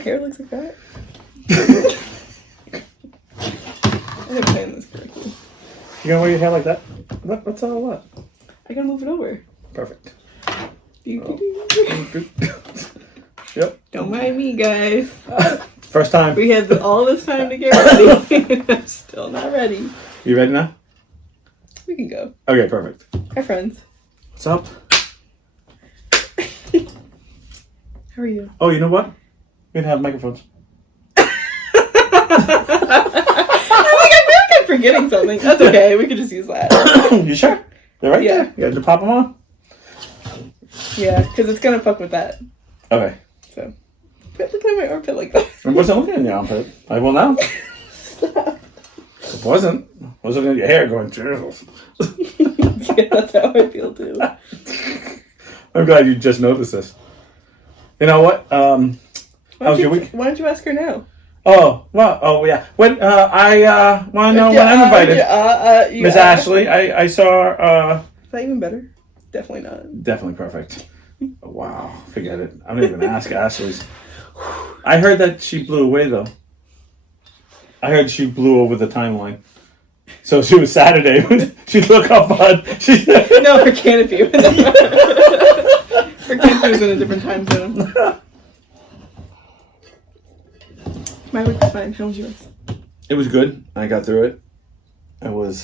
hair looks like that? I didn't plan this correctly. You gonna wear your hair like that? What's all that? I gotta move it over. Perfect. Yep. Don't mind me, guys. First time. We had all this time to get ready. I'm still not ready. You ready now? We can go. Okay, perfect. Hi, friends. What's up? How are you? Oh, you know what? We didn't have microphones. I'm forgetting something. That's okay. We could just use that. You sure? They're right there. You had to pop them on? Yeah, because it's going to fuck with that. Okay. So, look at my armpit like that. I wasn't looking at your armpit. I will now. Stop. It wasn't. I was looking at your hair going, Jesus. Yeah, that's how I feel too. I'm glad you just noticed this. You know what? How was your week? Why don't you ask her now? Oh, well, oh, yeah. When, I want to know when I'm invited. Miss Ashley, I saw, Is that even better? Definitely not. Definitely perfect. Wow, forget it. I'm not even going to ask Ashley's. I heard that she blew away, though. I heard she blew over the timeline. So she was Saturday. She'd look up on... No, her canopy was... Her canopy was in a different time zone. My week was fine. How was yours? It was good. I got through it. It was...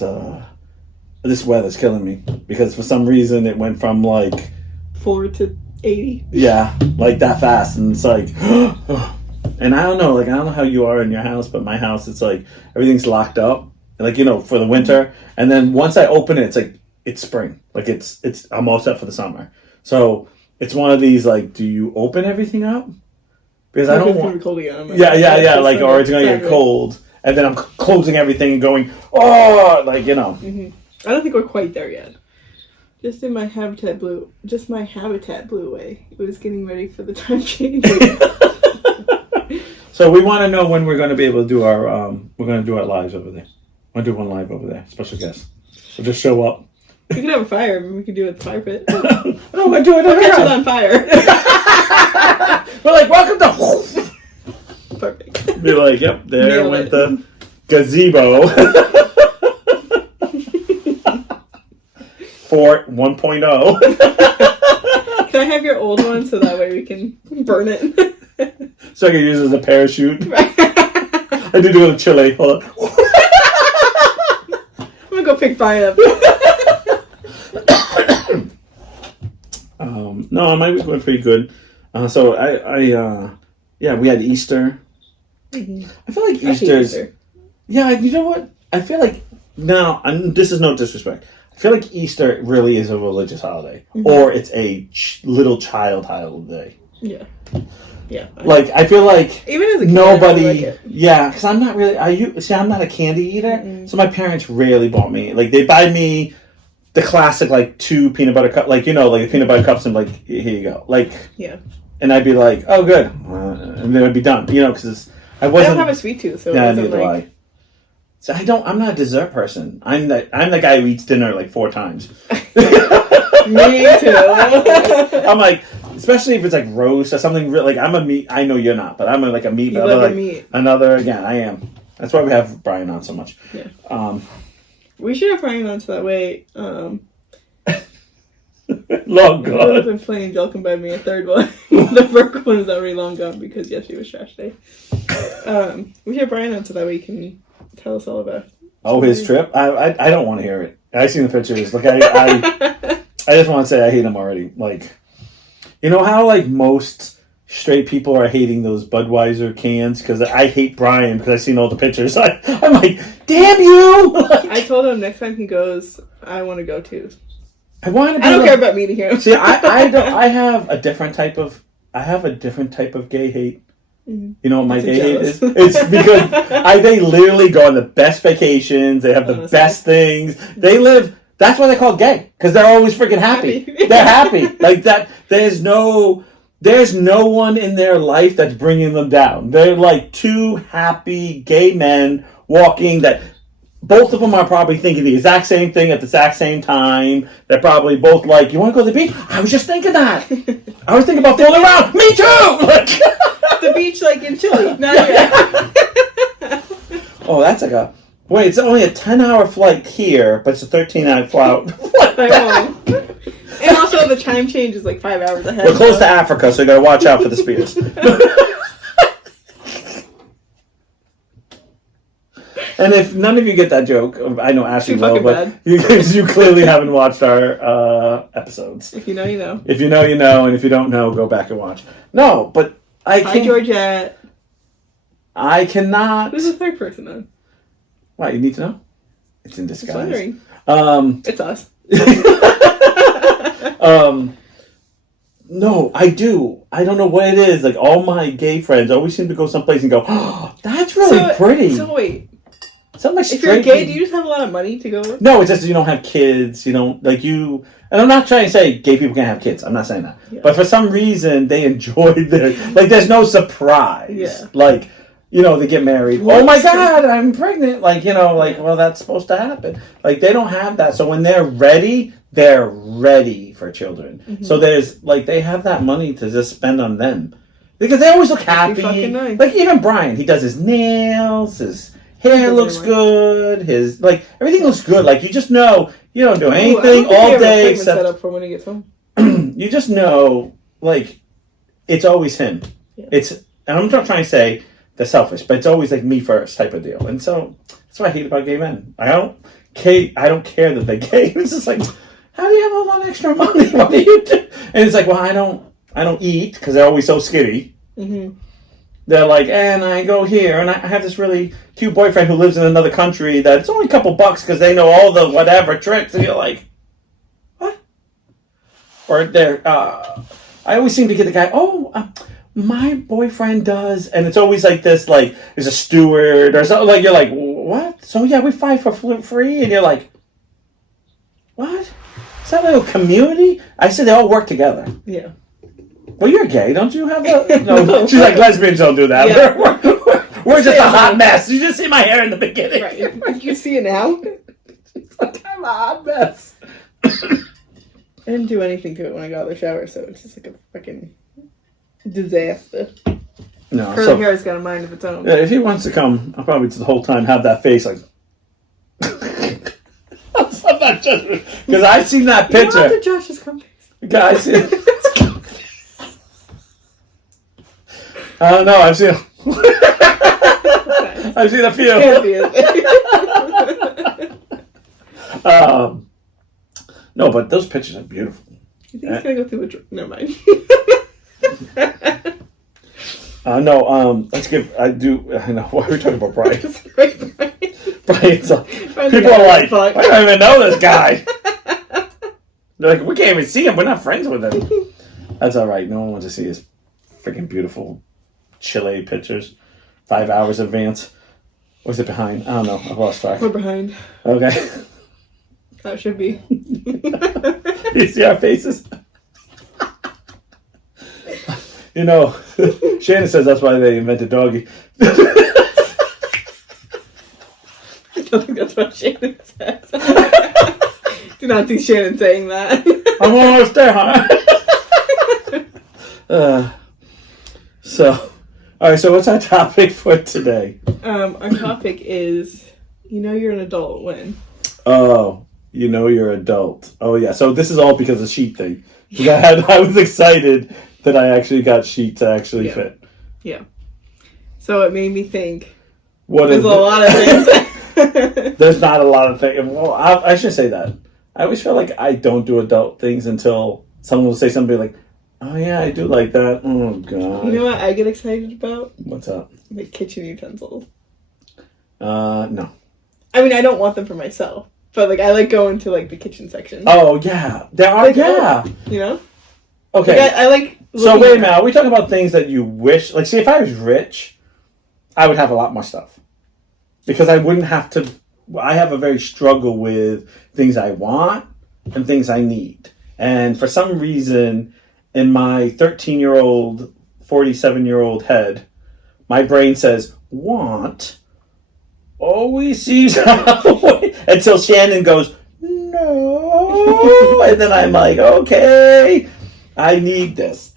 This weather's killing me. Because for some reason it went from like... 4 to 80. Yeah, like that fast. And it's like... And I don't know, like, I don't know how you are in your house, but my house, it's like, everything's locked up, like, you know, for the winter. And then once I open it, it's like, it's spring. Like, I'm all set for the summer. So, it's one of these, like, do you open everything up? Because I don't want... Cold again. Yeah, like, or it's going to get cold. And then I'm closing everything and going, oh, like, you know. Mm-hmm. I don't think we're quite there yet. Just my habitat blew away. It was getting ready for the time change. So we want to know when we're going to be able to do our, we're going to do our lives over there. We're going to do one live over there. Special guest. So just show up. We could have a fire. We could do it at the fire pit. No, we're doing it. We'll catch it on fire. We're like, welcome to... Perfect. Be like, yep, there went the gazebo. Fort 1.0. Can I have your old one so that way we can burn it? So I can use it as a parachute. I do it in Chile. Hold on. I'm gonna go pick Brian up. No, my week went pretty good. So yeah, we had Easter. Mm-hmm. I feel like Easter's... Yeah, you know what? I feel like... Now, this is no disrespect. I feel like Easter really is a religious holiday. Mm-hmm. Or it's a little child holiday. Yeah. Yeah. Like, I feel like... Even as a kid, nobody... I like it. Yeah, because I'm not really... I'm not a candy eater. Mm-hmm. So my parents rarely bought me... Like, they buy me the classic, like, 2 peanut butter cups. Like, you know, like, the peanut butter cups and, like, here you go. Like... Yeah. And I'd be like, oh, good. And then I'd be done. You know, because I wasn't... I don't have a sweet tooth, so yeah, it wasn't neither like... do I. So I'm not a dessert person. I'm the guy who eats dinner like 4 times. Me too. I'm like, especially if it's like roast or something real, like I'm a meat. I know you're not, but I'm like a meat. You love like, a meat. Another, again, I am. That's why we have Brian on so much. Yeah. We should have Brian on so that way. Long I've gone. been playing Welcome by Me, a third one. The first one is already long gone because yesterday was trash day. We should have Brian on so that way he can tell us all about it. Oh, his trip? I don't want to hear it. I seen the pictures. Like I just want to say I hate him already. Like, you know how like most straight people are hating those Budweiser cans? Because I hate Brian because I seen all the pictures. I'm like, damn you! Like, I told him next time he goes, I want to go too. I don't care about meeting him. See, I don't. I have a different type of gay hate. Mm-hmm. You know what my gay hate is? It's because they literally go on the best vacations. They have the best things. They live. That's why they're called gay, because they're always freaking happy. They're happy like that. There's no one in their life that's bringing them down. They're like 2 happy gay men walking that. Both of them are probably thinking the exact same thing at the exact same time. They're probably both like, you want to go to the beach? I was just thinking that. I was thinking about fooling around. Me too! The beach, like, like in Chile. Not here. Oh, that's like a... Wait, it's only a 10-hour flight here, but it's a 13-hour flight. And also, the time change is like 5 hours ahead. We're close to Africa, so you gotta watch out for the spears. And if none of you get that joke, I know Ashley will, but you clearly haven't watched our episodes. If you know, you know. If you know, you know, and if you don't know, go back and watch. No, but I can't... Hi, Georgette. I cannot... Who's the third person on? What, you need to know? It's in disguise. Just wondering. It's us. No, I do. I don't know what it is. Like, all my gay friends always seem to go someplace and go, oh, that's really pretty. So wait. If you're gay, do you just have a lot of money to go? No, it's just you don't have kids. You don't, like, you... And I'm not trying to say gay people can't have kids. I'm not saying that. Yeah. But for some reason, they enjoyed their... Like, there's no surprise. Yeah. Like, you know, they get married. Oh, my God, I'm pregnant. Like, you know, like, well, that's supposed to happen. Like, they don't have that. So when they're ready for children. Mm-hmm. So there's, like, they have that money to just spend on them. Because they always look happy. Nice. Like, even Brian, he does his nails, his... hair looks good. His everything looks good. Like you just know you don't do anything all day except set up for when he gets home. You just know like it's always him. Yeah. And I'm not trying to say they're selfish, but it's always like me first type of deal. And so that's what I hate about gay men. I don't care that they're gay. It's just like, how do you have all that extra money? What do you do? And it's like, well, I don't eat because they're always so skinny. Mm-hmm. They're like, and I go here, and I have this really cute boyfriend who lives in another country that it's only a couple bucks because they know all the whatever tricks, and you're like, what? Or I always seem to get the guy, my boyfriend does, and it's always like this, like, there's a steward or something, like, you're like, what? So yeah, we fly for free, and you're like, what? Is that a little community? I said they all work together. Yeah. Well, you're gay, don't you have a... No, she's like, lesbians don't do that. Yeah. We're just a hot mess. You just see my hair in the beginning. Right. You see it now? I'm a hot mess. I didn't do anything to it when I got out of the shower, so it's just like a fucking disaster. No, Curly hair's got a mind of its own. Yeah, if he wants to come, I'll probably the whole time have that face like... I'm not judging. Because I've seen that picture. You don't have to judge his cum face. Guys... I don't know. I've seen. I've seen a few. No, but those pictures are beautiful. You think he's gonna go through a? Never mind. No. Let's give. I know. Why are we talking about Brian? Brian's like, people are like, I don't even know this guy. They're like, we can't even see him. We're not friends with him. That's all right. No one wants to see his freaking beautiful Chile pictures. 5 hours advance. What's it behind? I don't know. I've lost track. We're behind. Okay. That should be. You see our faces? You know, Shannon says that's why they invented doggy. I don't think that's what Shannon says. Do not see Shannon saying that. I'm almost there, huh? All right, so what's our topic for today? Our topic is, you know you're an adult when? Oh, you know you're an adult. Oh, yeah. So this is all because of the sheet thing. I was excited that I actually got sheet to actually fit. Yeah. So it made me think. There's a lot of things. There's not a lot of things. Well, I should say that. I always feel like I don't do adult things until someone will say something like, oh, yeah, I do like that. Oh, God. You know what I get excited about? What's up? Like kitchen utensils. No. I mean, I don't want them for myself. But, like, I like going to, like, the kitchen section. Oh, yeah. There are, like, yeah. You know? Okay. Like, I like... So, wait a minute. Are we talking about things that you wish... Like, see, if I was rich, I would have a lot more stuff. Because I wouldn't have to... I have a very struggle with things I want and things I need. And for some reason... In my 13-year-old, 47-year-old head, my brain says, want always sees until Shannon goes, no. And then I'm like, okay, I need this.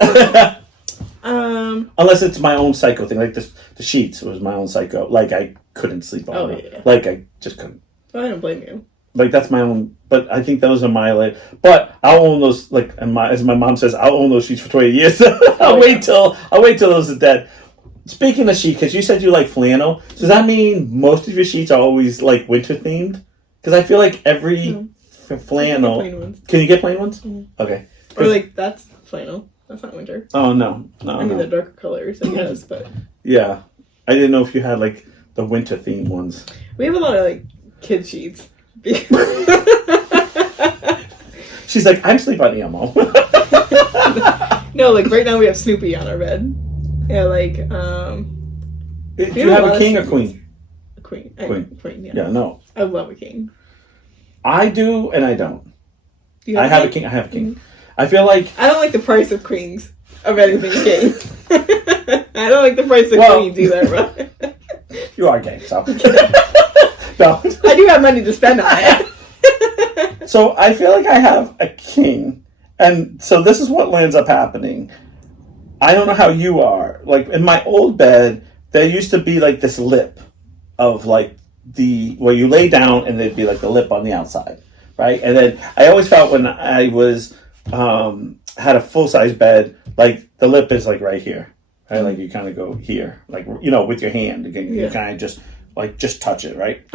Unless it's my own psycho thing, like the sheets was my own psycho. Like I couldn't sleep on it. Yeah. Like I just couldn't. Well, I don't blame you. Like that's my own, but I think those are my like. But I'll own those like, and as my mom says, I'll own those sheets for 20 years. I'll wait till those are dead. Speaking of sheet, because you said you like flannel, does that mean most of your sheets are always like winter themed? Because I feel like every flannel. Can you get plain ones? Mm-hmm. Okay. Or like that's flannel. That's not winter. Oh no. I mean the darker colors, I guess, but yeah, I didn't know if you had like the winter themed ones. We have a lot of like kid sheets. She's like, I'm sleeping on Elmo. No, like right now we have Snoopy on our bed. Yeah, like Do you have a king or queen? A queen. Queen, yeah. Yeah, no. I love a king. I do and I don't. I have a king. Mm-hmm. I feel like I don't like the price of queens of anything king. I don't like the price of queens either, bro. You are gay, so no. I do have money to spend on it. So I feel like I have a king, and so this is what ends up happening. I don't know how you are. Like in my old bed, there used to be like this lip of like where you lay down, and there'd be like the lip on the outside, right? And then I always felt when I was had a full size bed, like the lip is like right here, right? Like you kind of go here, like with your hand, you kind of just touch it, right?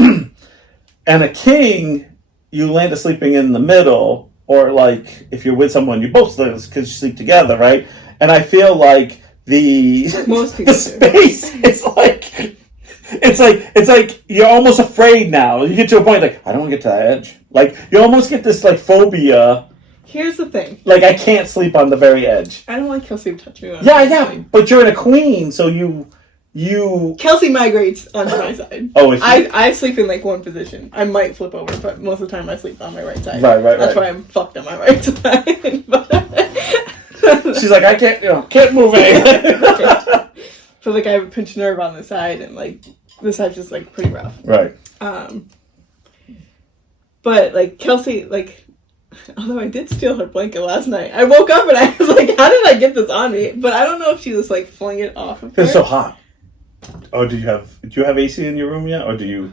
And a king, you land up sleeping in the middle, or like if you're with someone, you both sleep together, right? And I feel like the space is like it's like you're almost afraid now. You get to a point like I don't want to get to that edge. Like you almost get this like phobia. Here's the thing. Like I can't sleep on the very edge. I don't like Kelsey to touch me. Yeah, but you're in a queen, so you. Kelsey migrates onto my side. Oh, I sleep in like one position. I might flip over, but most of the time I sleep on my right side. Right. That's why I'm fucked on my right side. She's like, I can't move anything. So like I have a pinched nerve on the side, and like this side's just like pretty rough. Right. But like Kelsey, like although I did steal her blanket last night, I woke up and I was like, how did I get this on me? But I don't know if she was like fling it off of her. It's so hot. Oh, do you have AC in your room yet, or do you?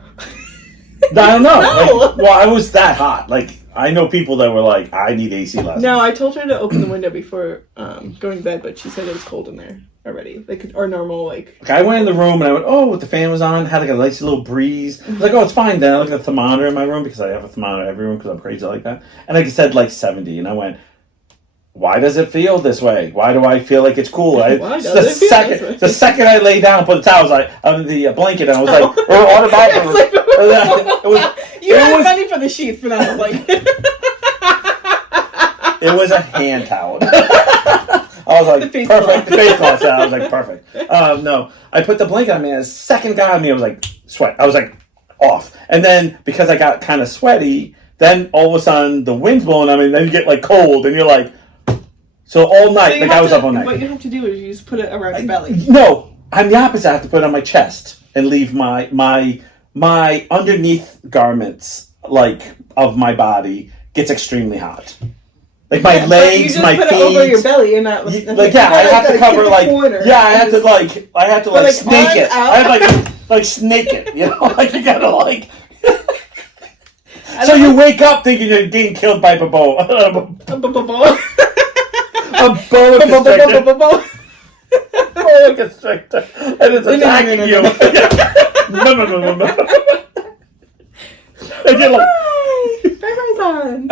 I don't know. No. Like, well, I was that hot. Like I know people that were like, I need AC last night. No, I told her to open the window before going to bed, but she said it was cold in there already. Like our normal like. I went in the room and I went, oh, the fan was on, had like a nice little breeze. I was like, oh, it's fine. Then I looked at the thermometer in my room because I have a thermometer in every room because I'm crazy like that, and like it said like 70, and I went. Why does it feel this way? Why do I feel like it's cool? The second I lay down, put the towels on the blanket, and I was like, automatically. You had money for the sheets, but I was like, it was a hand towel. I was like, perfect. The face cloth. I was like, perfect. No, I put the blanket on me, and the second got on me, I was like, sweat. I was like, off. And then because I got kind of sweaty, then all of a sudden the wind's blowing on me, and then you get like cold, and you're like. So all night, I was up all night. What you have to do is you just put it around your belly. No, I'm the opposite. I have to put it on my chest and leave my underneath garments, like, of my body gets extremely hot. Like my legs, my feet. You just put it over your belly and not. I have to cover like. Yeah, I had to snake it. I had to snake it. You know, like you gotta like. So you wake up thinking you're getting killed by a boa. A boa constrictor. Boa constrictor. And it's attacking you. And you're like... Bye-bye's on.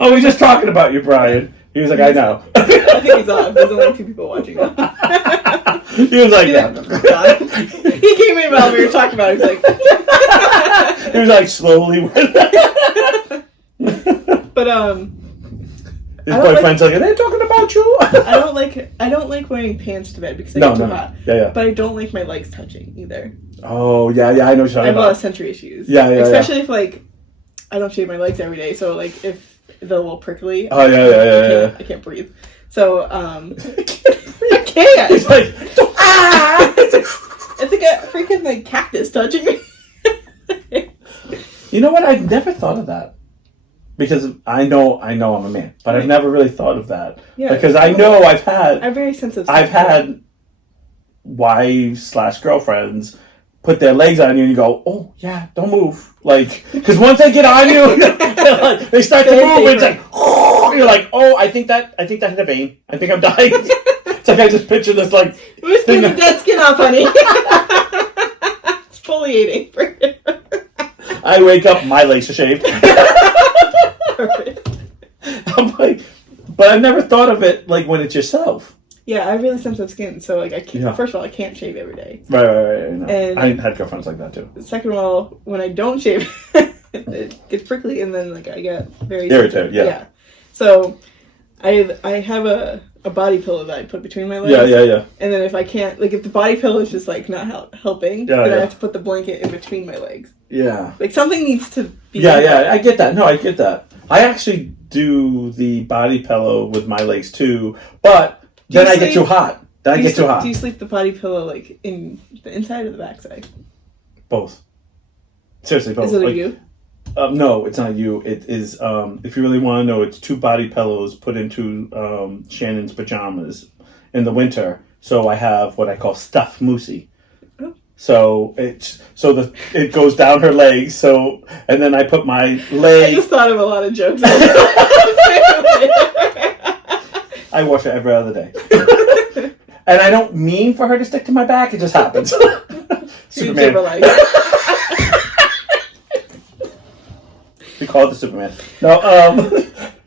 Oh, we're just talking about you, Brian. He was like, I know. I think he's on. There's only 2 people watching now. He was like... He came in while we were talking about it. He was like... He was like, slowly... But, his boyfriend's like, are they talking about you? I don't like wearing pants to bed because I get too hot. Yeah. But I don't like my legs touching either. Oh, yeah, I know what you're talking about. I have a lot of sensory issues. Yeah. Especially if, like, I don't shave my legs every day. So, like, if they're a little prickly. Oh, yeah. I can't breathe. So, I can't. It's like, it's like a freaking, like, cactus touching me. You know what? I've never thought of that. Because I know I'm a man, but I've never really thought of that. Yeah, because I know I'm very sensitive. I've had wives/girlfriends put their legs on you and you go, oh yeah, don't move. Like, because once they get on you, they start to move. And it's like, oh, you're like, oh, I think that hit a vein. I think I'm dying. It's like I just picture this like. Who's getting the dead skin off, honey? It's exfoliating for you. I wake up, my legs are shaved. Perfect. I'm like, but I've never thought of it like when it's yourself. Yeah, I have really sensitive skin, so like I can't. Yeah. First of all, I can't shave every day. Right. No. And I had girlfriends like that too. Second of all, when I don't shave, it gets prickly, and then like I get very irritated. Yeah. So I have a body pillow that I put between my legs. Yeah. And then if I can't, like if the body pillow is just like not helping, then I have to put the blanket in between my legs. Yeah. Like something needs to be. Yeah. I get that. No, I get that. I actually do the body pillow with my legs too, but. Then I get too hot. Do you sleep the body pillow like in the inside or the backside? Both. Seriously, both. Is it you? No, it's not you. It is. If you really want to know, it's two body pillows put into Shannon's pajamas in the winter. So I have what I call stuffed moosey. Oh. So it goes down her legs. So and then I put my leg. I just thought of a lot of jokes. I wash it every other day. And I don't mean for her to stick to my back, it just happens. Superman. We call it the Superman.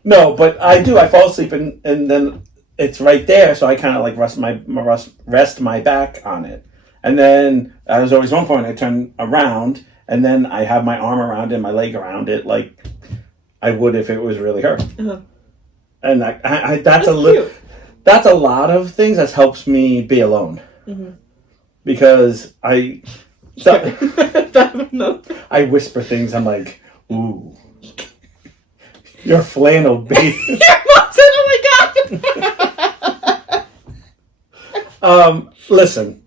No, but I do. I fall asleep and then it's right there, so I kind of like rest my back on it. And then there's always one point I turn around and then I have my arm around it and my leg around it like I would if it was really her. Uh-huh. And that's a lot of things that helps me be alone. Mm-hmm. Because I whisper things. I'm like, ooh, your flannel baby. Oh my god. Listen,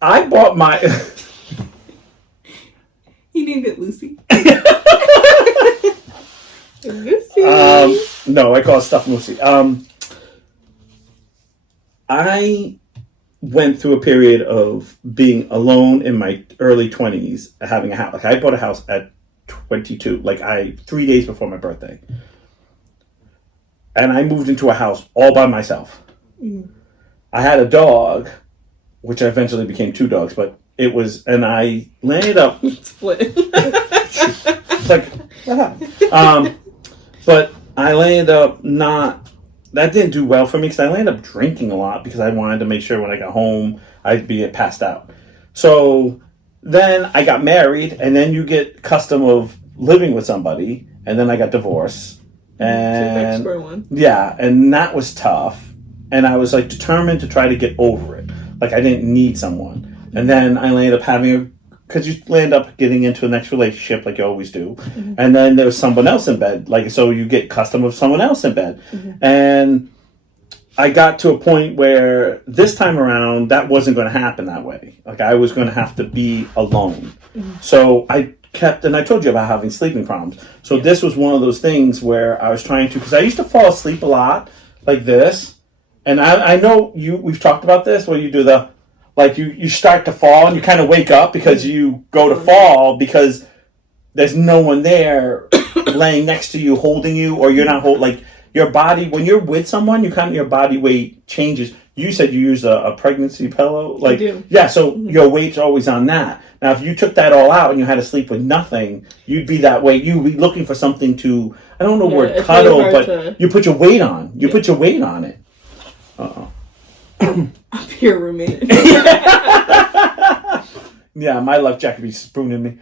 I bought my. He named it Lucy. No, I call it stuffed moosey. I went through a period of being alone in my early 20s, having a house. Like I bought a house at 22, 3 days before my birthday. And I moved into a house all by myself. Mm. I had a dog, which eventually became two dogs, but it was, and I landed up split. It's like, but I landed up that didn't do well for me because I landed up drinking a lot because I wanted to make sure when I got home I'd be passed out. So then I got married, and then you get custom of living with somebody, and then I got divorced. And square one. Yeah, and that was tough. And I was like determined to try to get over it. Like I didn't need someone. And then I landed up having because you land up getting into the next relationship like you always do. Mm-hmm. And then there was someone else in bed. Like, so you get custom of someone else in bed. Mm-hmm. And I got to a point where this time around, that wasn't going to happen that way. Like I was going to have to be alone. Mm-hmm. So I and I told you about having sleeping problems. So this was one of those things where I was trying to, because I used to fall asleep a lot like this. And I know we've talked about this where you do you start to fall and you kind of wake up because you go to fall because there's no one there laying next to you holding you, or you're not your body, when you're with someone, your body weight changes. You said you use a pregnancy pillow. I do. Yeah, so your weight's always on that. Now, if you took that all out and you had to sleep with nothing, you'd be that way. You'd be looking for something to, I don't know word cuddle, really but you put your weight on. You put your weight on it. Uh-oh. I'm your roommate. Yeah, my luck, Jack could be spooning me.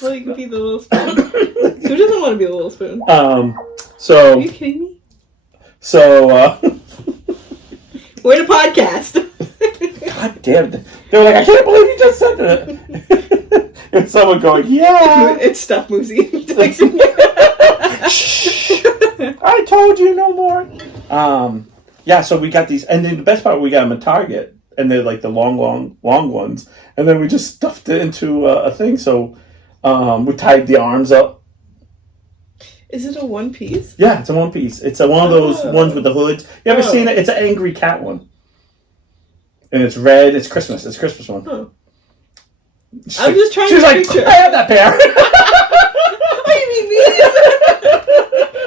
Well, you can be the little spoon. Who doesn't want to be the little spoon? So. Are you kidding me? So, we're in a podcast. God damn it. They were like, I can't believe you just said that. And someone going, yeah. It's stuff, Moosey. I told you no more. Yeah, so we got these, and then the best part, we got them at Target, and they're like the long ones, and then we just stuffed it into a thing. So We tied the arms up. Is it a one piece? Yeah, it's a one piece. It's one of those ones with the hoods. You ever seen it? It's an angry cat one. And it's red. It's Christmas. It's a Christmas one. Oh. I'm just trying to picture. I have that pair. What do you mean me?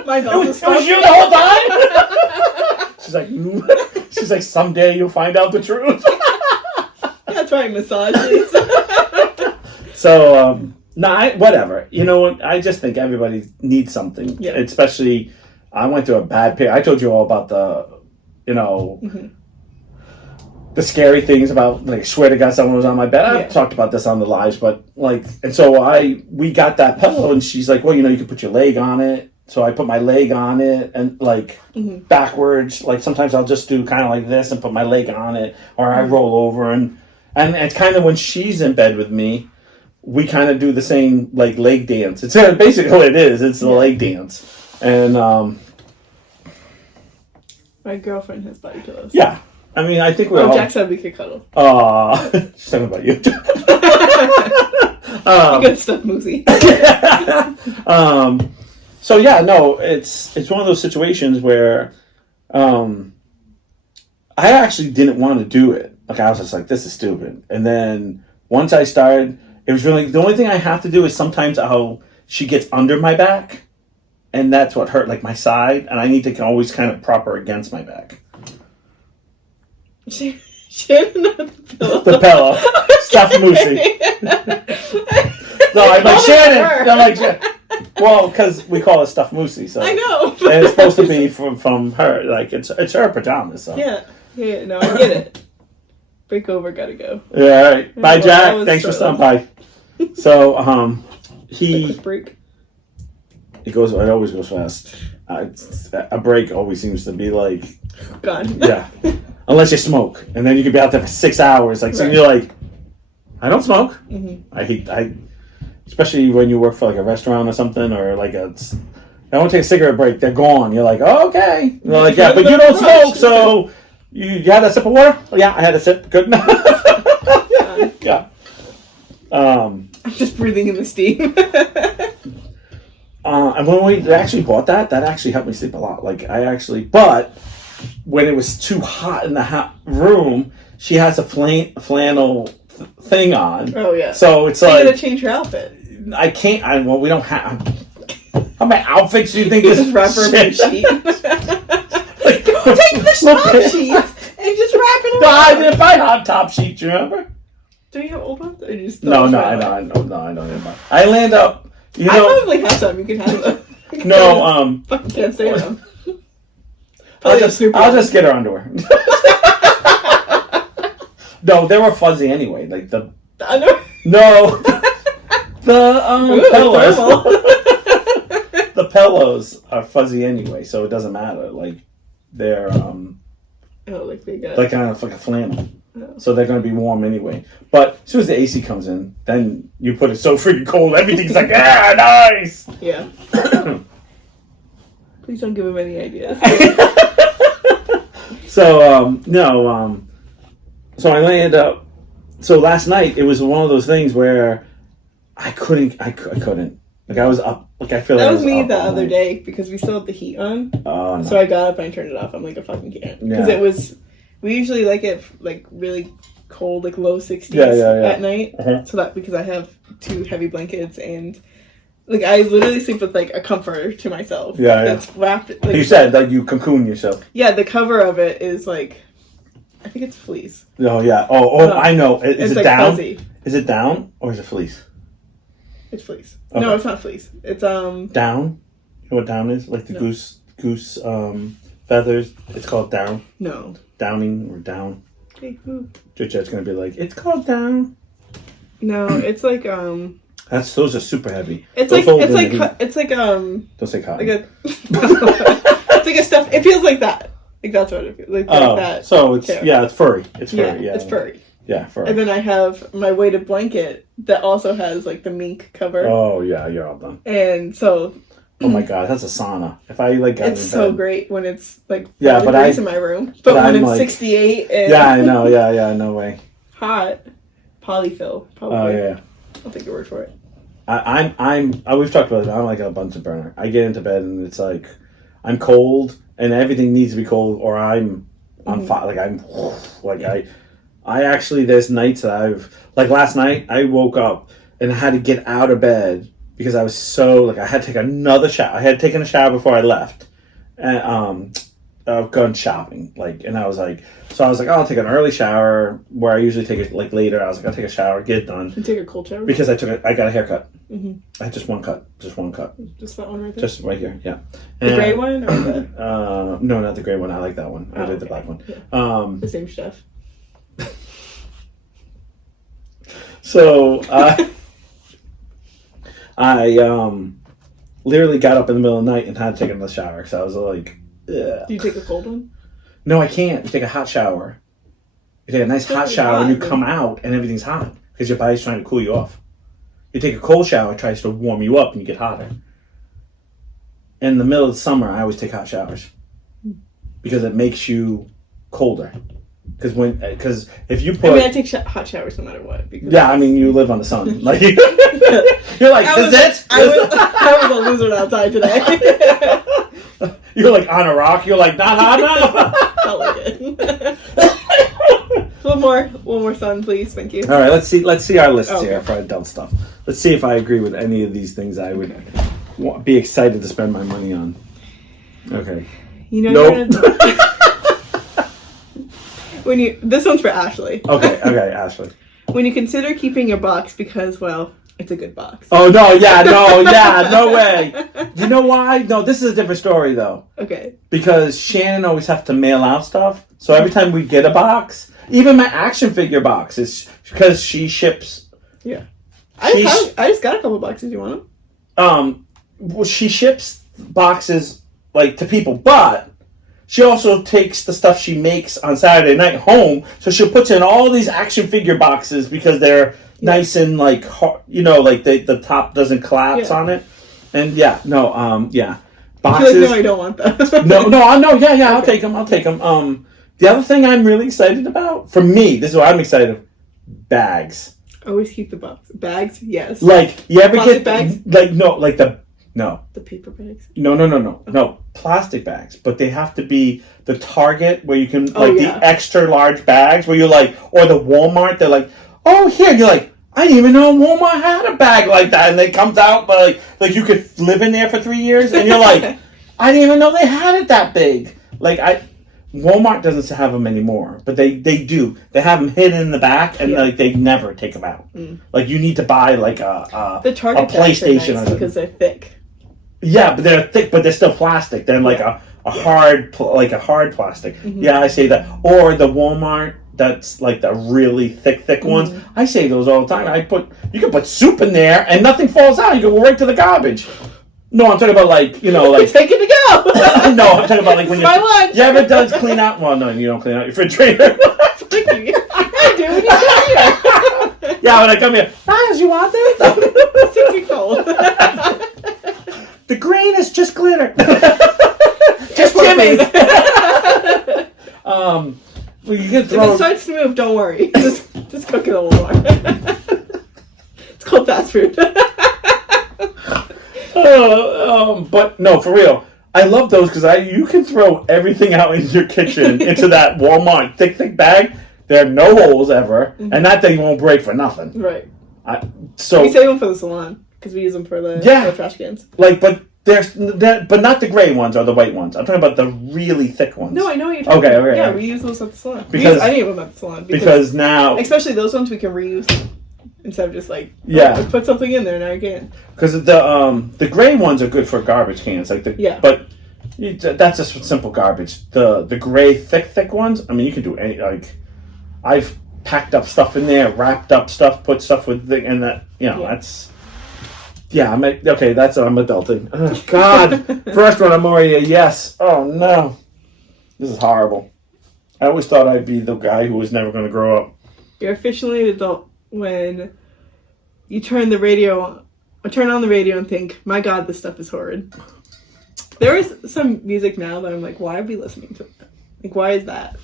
It was you the whole time? She's like, someday you'll find out the truth. That's right, massages. So, whatever. You know what? I just think everybody needs something. Yeah. Especially, I went through a bad period. I told you all about the, the scary things about, like, swear to God, someone was on my bed. I've talked about this on the lives, but, like, and so we got that pillow, and she's like, well, you can put your leg on it. So I put my leg on it, and, like, backwards. Like, sometimes I'll just do kind of like this and put my leg on it, or I roll over, and it's kind of when she's in bed with me, we kind of do the same, like, leg dance. It's basically what it is. It's the leg dance. And, my girlfriend has body pillows. Yeah. I mean, I think we're all... Jack said we could cuddle. She's talking about you. Good stuff, Moosey. So, yeah, no, it's one of those situations where I actually didn't want to do it. Like, I was just like, this is stupid. And then once I started, it was really... The only thing I have to do is sometimes she gets under my back, and that's what hurt, like, my side, and I need to always kind of prop her against my back. She didn't know the pillow. The pillow. Stuffed Moosey. No, I'm like, Shannon. I'm like, well, because we call it Stuffed Moosey. So I know. And it's supposed to be from her. Like, it's her pajamas. So. Yeah, no, I get it. Break over, gotta go. Yeah, all right. Bye, Jack. Thanks for stopping by. So, break. It always goes fast. A break always seems to be like... Gone. Yeah. Unless you smoke. And then you could be out there for 6 hours. Like, so you're like, I don't smoke. Mm-hmm. Especially when you work for, like, a restaurant or something, or, like, I want to take a cigarette break. They're gone. You're like, oh, okay. They're like, yeah, but you don't smoke, so you had a sip of water? Oh, yeah, I had a sip. Good enough. Yeah. I'm just breathing in the steam. And when we actually bought that actually helped me sleep a lot. Like, but when it was too hot in the room, she has a flannel thing on. Oh, yeah. So it's you like... gotta change her outfit. I can't... we don't have... How many outfits do you think this is? Wrap her in a sheet. Like, take the top sheets and just wrap it around. No, I didn't buy hot top sheets, you remember? Do you have old ones? Or you just No, I don't. I land up... I probably have some. You can have them. No, fucking can't say them. I'll just get her underwear. No, they were fuzzy anyway. Like the underwear? No. The pillows. The pillows are fuzzy anyway, so it doesn't matter. Like they're like they got like kind of like a flannel. So they're going to be warm anyway. But as soon as the AC comes in, then you put it so freaking cold, everything's like, nice! Yeah. Please don't give him any ideas. So, so I landed up... So last night, it was one of those things where I couldn't. Like, I was up. Like, I feel like that was me up the other day, because we still had the heat on. Oh, no. So I got up and I turned it off. I'm like, I fucking can't. Because it was... We usually like it like really cold, like low 60s at night. So that because I have 2 heavy blankets and like I literally sleep with like a comforter to myself. It's wrapped. Like, you said like you cocoon yourself. Yeah, the cover of it is like, I think it's fleece. Oh yeah. I know. Is it like down? Fuzzy. Is it down or is it fleece? It's fleece. Okay. No, it's not fleece. It's down. You know what down is? Like the goose feathers. It's called down. No. Downing or down. Hey, who? Jet's gonna be like, it's called down. No, it's like those are super heavy. It's those like don't say cotton. Like it's like a stuff. It feels like that. Like that's what it feels like. Like that. So it's it's furry. It's furry. Yeah, it's furry. Yeah, furry. And then I have my weighted blanket that also has like the mink cover. Oh yeah, you're all done. And so. Oh my god, that's a sauna. If I like got it's in so bed. Great when it's like but in my room. But when it's like, 68 and I know, no way. Hot. Polyfill. Probably. Oh yeah. I'll take your word for it. We've talked about it. I'm like a Bunsen burner. I get into bed and it's like I'm cold and everything needs to be cold, or I'm on fire. I actually, there's nights that last night I woke up and I had to get out of bed because I was so I had to take another shower. I had taken a shower before I left, and I've gone shopping, and I was like, I'll take an early shower where I usually take it later. I was like, I'll take a shower, get it done. You take a cold shower? Because I got a haircut. Mm-hmm. I had just one cut. Just that one right there? Just right here, yeah. The gray one or the? No, not the gray one. I like that one. I did the black one. Yeah. The same stuff. So I literally got up in the middle of the night and had to take another shower because I was like, ugh. Do you take a cold one? No, I can't. You take a hot shower. You take a nice hot shower and you come out and everything's hot because your body's trying to cool you off. You take a cold shower, it tries to warm you up and you get hotter. In the middle of the summer, I always take hot showers because it makes you colder. Because if you put, I take hot showers no matter what. You live on the sun. You're like, this it? I was a lizard outside today. You're like on a rock. You're like, not hot enough. Felt like it. One more sun, please. Thank you. All right, let's see our lists here for dumb stuff. Let's see if I agree with any of these things I would be excited to spend my money on. Okay. Nope. This one's for Ashley. Okay, Ashley. When you consider keeping your box because, well, it's a good box. Oh, no, no way. You know why? No, this is a different story, though. Okay. Because Shannon always has to mail out stuff. So every time we get a box, even my action figure box, is because she ships. Yeah. I just got a couple boxes. You want them? Well, she ships boxes, to people, but she also takes the stuff she makes on Saturday night home, so she puts in all these action figure boxes because they're nice and the top doesn't collapse on it. And boxes. No, I don't want those. no, I'll take them. The other thing I'm really excited about, for me, this is what I'm excited about, bags. Always keep the box. Bags, yes. You ever plastic get bags? The paper bags? No. Plastic bags. But they have to be the Target where you can, the extra large bags where you're or the Walmart, they're like, oh, here. You're like, I didn't even know Walmart had a bag like that. And it comes out, but you could live in there for 3 years. And you're like, I didn't even know they had it that big. Walmart doesn't have them anymore, but they do. They have them hidden in the back, and they never take them out. Mm. You need to buy the Target a PlayStation nice because they're thick. Yeah, but they're thick, but they're still plastic. They're a hard plastic. Mm-hmm. Yeah, I say that. Or the Walmart that's the really thick ones. I say those all the time. You can put soup in there and nothing falls out. You can go right to the garbage. No, I'm talking about it's taking to go. No, I'm talking about when my lunch. You ever done clean out? Well, no, you don't clean out your refrigerator. I do when you come here. Yeah, when I come here, Niles, you want this? It's cold. The green is just glitter. Just Jimmy's. You can throw. If it starts to move, don't worry. Just cook it a little more. It's called fast food. But no, for real, I love those because you can throw everything out in your kitchen into that Walmart thick bag. There are no holes ever, and that thing won't break for nothing. Right. We save them for the salon because we use them for the trash cans. But but not the gray ones or the white ones. I'm talking about the really thick ones. No, I know what you're talking about. Okay. Yeah, we use those at the salon. I need them at the salon because now, especially those ones, we can reuse them. Instead of just put something in there, now you can't. Because the gray ones are good for garbage cans, but that's just simple garbage. The gray thick ones, I mean, you can do any I've packed up stuff in there, wrapped up stuff, put stuff with and that that's I'm adulting. Oh, God, first one I'm already a yes. Oh no, this is horrible. I always thought I'd be the guy who was never going to grow up. You're officially an adult when you turn on the radio and think, my God, this stuff is horrid. There is some music now that I'm like, why are we listening to it? Why is that?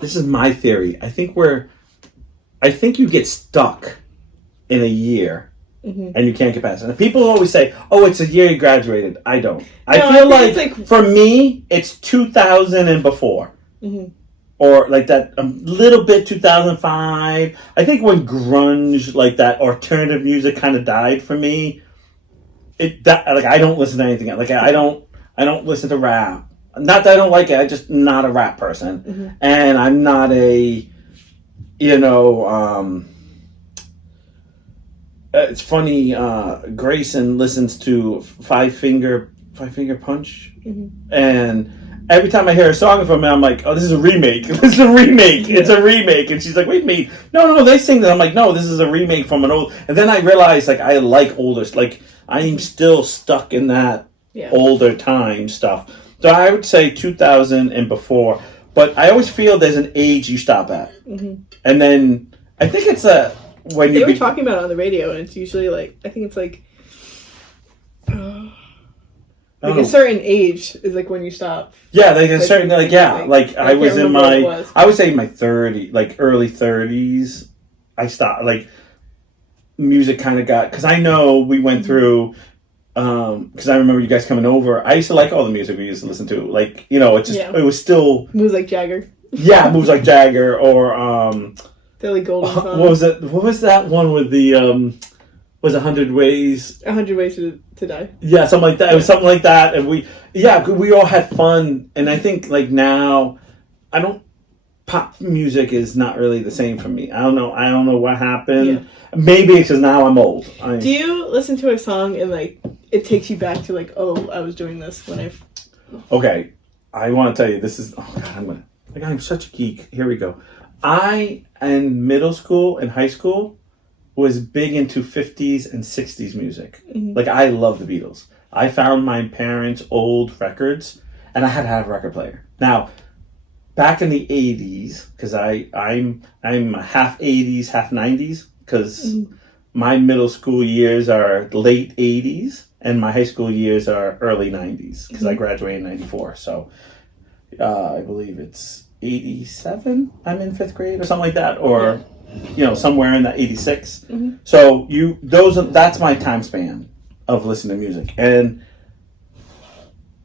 This is my theory. I think I think you get stuck in a year and you can't get past it. And people always say, "Oh, it's a year you graduated." I don't. I feel like for me, it's 2000 and before. Or like that a little bit 2005. I think when grunge, like that alternative music kind of died for me. I don't listen to anything else. Like I don't listen to rap. Not that I don't like it. I'm just not a rap person. And I'm not a, it's funny, Grayson listens to Five Finger Punch. And every time I hear a song from him, I'm like, oh, this is a remake. This is a remake. It's a remake. And she's like, wait, mate. No, they sing that. I'm like, no, this is a remake from an old. And then I realized, like, I like older. Like, I'm still stuck in that older time stuff. So I would say 2000 and before. But I always feel there's an age you stop at. And then I think it's when they were talking about it on the radio, and it's usually like, I think it's like a certain age is like when you stop. Yeah, like a certain, like, yeah. Like I was in I would say my 30s, like early 30s, I stopped, like, music kind of got, because I know we went through, because I remember you guys coming over, I used to like all the music we used to listen to. Like, it's just, it was still. Moves Like Jagger. Yeah, Moves Like Jagger, or, Billy Golden song. What was that one with the, was 100 Ways? 100 Ways to Die. Yeah, something like that. It was something like that. And we all had fun. And I think, like, now, pop music is not really the same for me. I don't know what happened. Yeah. Maybe it's because now I'm old. Do you listen to a song and, like, it takes you back to, like, oh, I was doing this when I... Okay. I want to tell you, this is... Oh, God, I'm such a geek. Here we go. I, in middle school and high school, was big into 50s and 60s music. Like, I love the Beatles. I found my parents' old records, and I had to have a record player. Now, back in the 80s, because I'm half 80s, half 90s, because my middle school years are late 80s, and my high school years are early 90s, because I graduated in 94. So, I believe it's 87, I'm in 5th grade, or something like that, or... somewhere in that 86. So that's my time span of listening to music. And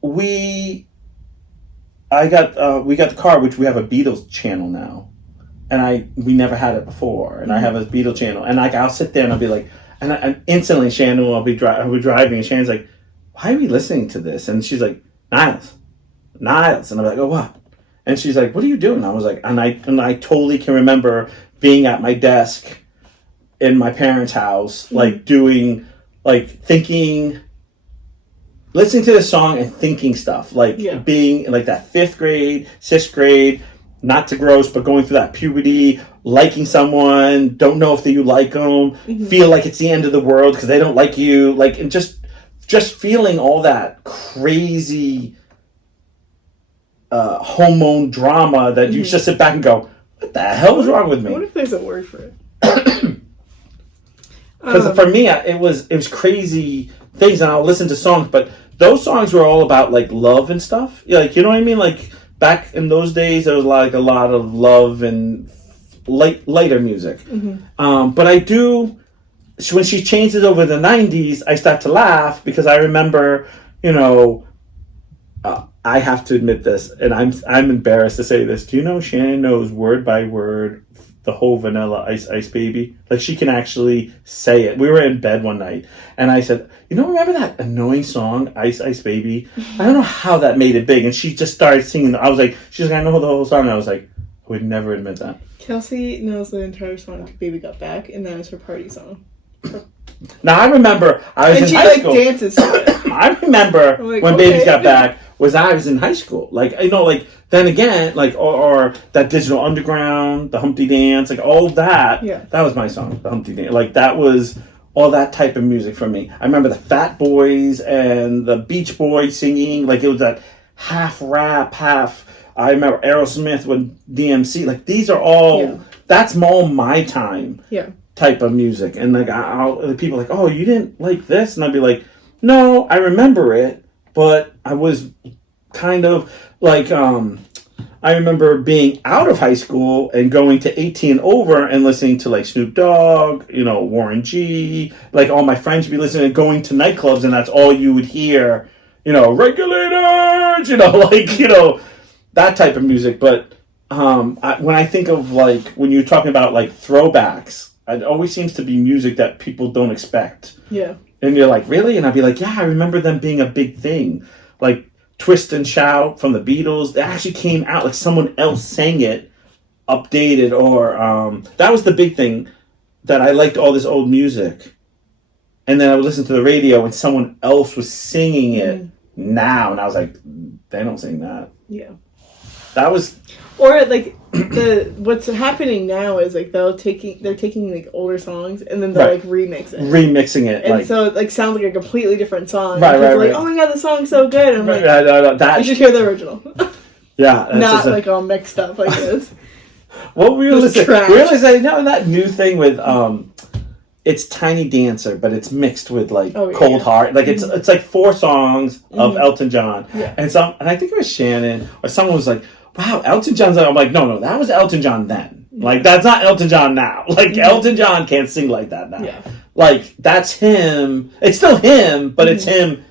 we got the car, which we have a Beatles channel now, and we never had it before. And I have a Beatles channel, and I'll sit there and I'll be like, and instantly Shannon will be driving, and Shannon's like, why are we listening to this? And she's like, Niles, and I'm like, oh, what? And she's like, what are you doing? I was like, and I totally can remember being at my desk in my parents' house, like doing, like thinking, listening to the song and thinking stuff, like being like that 5th grade, 6th grade, not to gross, but going through that puberty, liking someone, don't know if you like them, feel like it's the end of the world because they don't like you, like, and just feeling all that crazy hormone drama that you just sit back and go, what the hell is wrong with me? What if there's a word for it? Because for me, it was crazy things, and I'll listen to songs, but those songs were all about, like, love and stuff. Like, you know what I mean? Like, back in those days, there was, like, a lot of love and lighter music. But I do, when she changes over the 90s, I start to laugh because I remember, I have to admit this, and I'm embarrassed to say this. Do you know Shannon knows word by word the whole Vanilla Ice Ice Baby? Like, she can actually say it. We were in bed one night, and I said, remember that annoying song, Ice Ice Baby? I don't know how that made it big. And she just started singing. She's like, I know the whole song. And I was like, I would never admit that. Kelsey knows the entire song, Baby Got Back, and that is her party song. Now, I remember I was in high school. And she, dances to it. I remember when Babies Got Back I was in high school. Like, then again, like, or that Digital Underground, the Humpty Dance, like, all that. Yeah. That was my song, the Humpty Dance. Like, that was all that type of music for me. I remember the Fat Boys and the Beach Boys singing. Like, it was that half rap, half... I remember Aerosmith with DMC. Like, these are all... That's all my time. Yeah. Type of music. And, like, the people are like, oh, you didn't like this? And I'd be like, no, I remember it, but I was kind of like, I remember being out of high school and going to 18 and over and listening to like Snoop Dogg, Warren G. Like all my friends would be listening and going to nightclubs, and that's all you would hear. Regulators. That type of music. But when I think of like when you're talking about like throwbacks, it always seems to be music that people don't expect. Yeah. And you're like, really? And I'd be like, yeah, I remember them being a big thing. Like Twist and Shout from the Beatles. They actually came out like someone else sang it, updated, or that was the big thing, that I liked all this old music. And then I would listen to the radio and someone else was singing it now. And I was like, they don't sing that. Yeah. That was... Or like what's happening now is like they're taking like older songs and then they'll like remix it, remixing it, and so it like sounds like a completely different song. Right. Like, oh my god, the song's so good. And I'm like, no, you should hear the original. Yeah, not like all mixed up like this. What we were listening? We were listening. That new thing with it's Tiny Dancer, but it's mixed with like Cold Heart. Like it's like 4 songs of Elton John, and I think it was Shannon or someone was like, wow, Elton John's... I'm like, no, that was Elton John then. Like, that's not Elton John now. Like, Elton John can't sing like that now. Yeah. Like, that's him. It's still him, but it's him,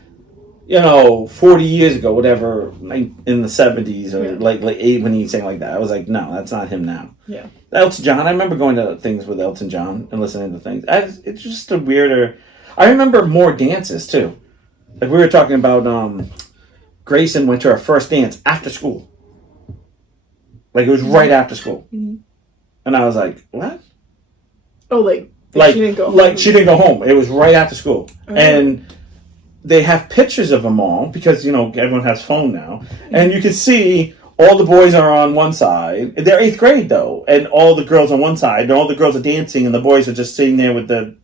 40 years ago, whatever, like, in the 70s, or like when he sang like that. I was like, no, that's not him now. Yeah. Elton John, I remember going to things with Elton John and listening to things. It's just a weirder... I remember more dances, too. Like, we were talking about Grayson went to her first dance after school. Like, it was right after school. Mm-hmm. And I was like, what? Oh, like she didn't go home. Like, she didn't go home. It was right after school. Oh. And they have pictures of them all, because, everyone has phone now. Mm-hmm. And you can see all the boys are on one side. They're 8th grade, though. And all the girls on one side. And all the girls are dancing, and the boys are just sitting there with the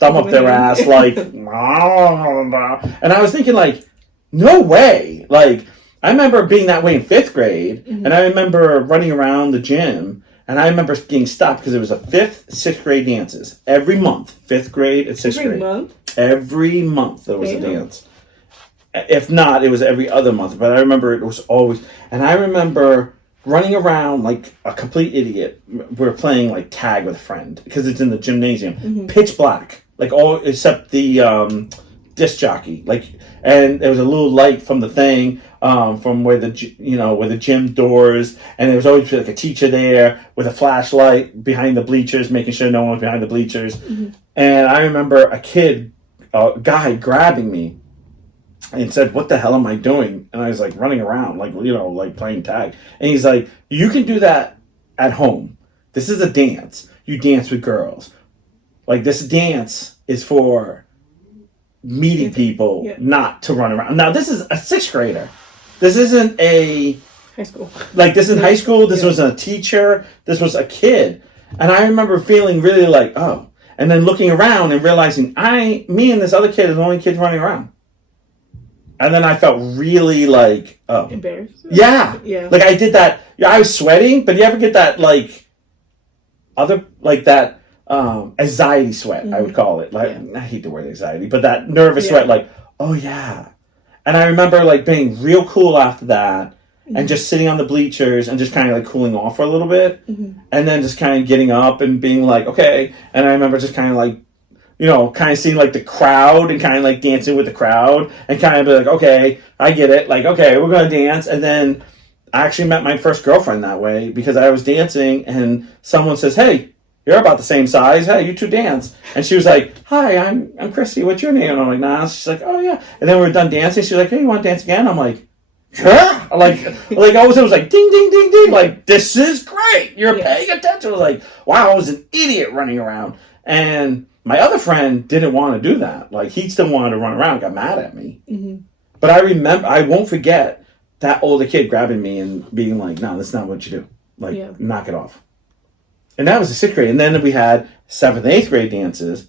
thumb up their ass, like... And I was thinking, like, no way. Like... I remember being that way in 5th grade, and I remember running around the gym, and I remember getting stopped because it was a 5th, 6th grade dances. Every month. 5th grade and 6th grade. Every month? Every month there was a dance. If not, it was every other month. But I remember it was always... And I remember running around like a complete idiot. We were playing like tag with a friend, because it's in the gymnasium. Mm-hmm. Pitch black. Like all except the disc jockey. Like, and there was a little light from the thing... from where the gym doors, and there was always like a teacher there with a flashlight behind the bleachers, making sure no one was behind the bleachers. Mm-hmm. And I remember a guy grabbing me and said, "What the hell am I doing?" And I was like running around, like playing tag. And he's like, "You can do that at home. This is a dance. You dance with girls. Like, this dance is for meeting people, not to run around." Now, this is a 6th grader. This isn't a... High school. Like, this is high school. This wasn't a teacher. This was a kid. And I remember feeling really like, oh. And then looking around and realizing me and this other kid are the only kids running around. And then I felt really like, oh. Embarrassed? Yeah. Yeah. Like, I did that. I was sweating, but you ever get that, like, anxiety sweat, I would call it. Like, I hate the word anxiety, but that nervous sweat, like, oh, yeah. And I remember, like, being real cool after that, and just sitting on the bleachers and just kind of, like, cooling off for a little bit, and then just kind of getting up and being like, okay. And I remember just kind of, like, kind of seeing, like, the crowd and kind of, like, dancing with the crowd and kind of be like, okay, I get it. Like, okay, we're going to dance. And then I actually met my first girlfriend that way, because I was dancing and someone says, hey, you're about the same size. Hey, you two dance. And she was like, hi, I'm Christy. What's your name? And I'm like, nah. She's like, oh, yeah. And then we were done dancing. She's like, hey, you want to dance again? I'm like, sure. Like all of a sudden it was like, ding, ding, ding, ding. Like, this is great. You're paying attention. I was like, wow, I was an idiot running around. And my other friend didn't want to do that. Like, he still wanted to run around, got mad at me. Mm-hmm. But I won't forget that older kid grabbing me and being like, no, that's not what you do. Like, knock it off. And that was the 6th grade. And then we had 7th and 8th grade dances.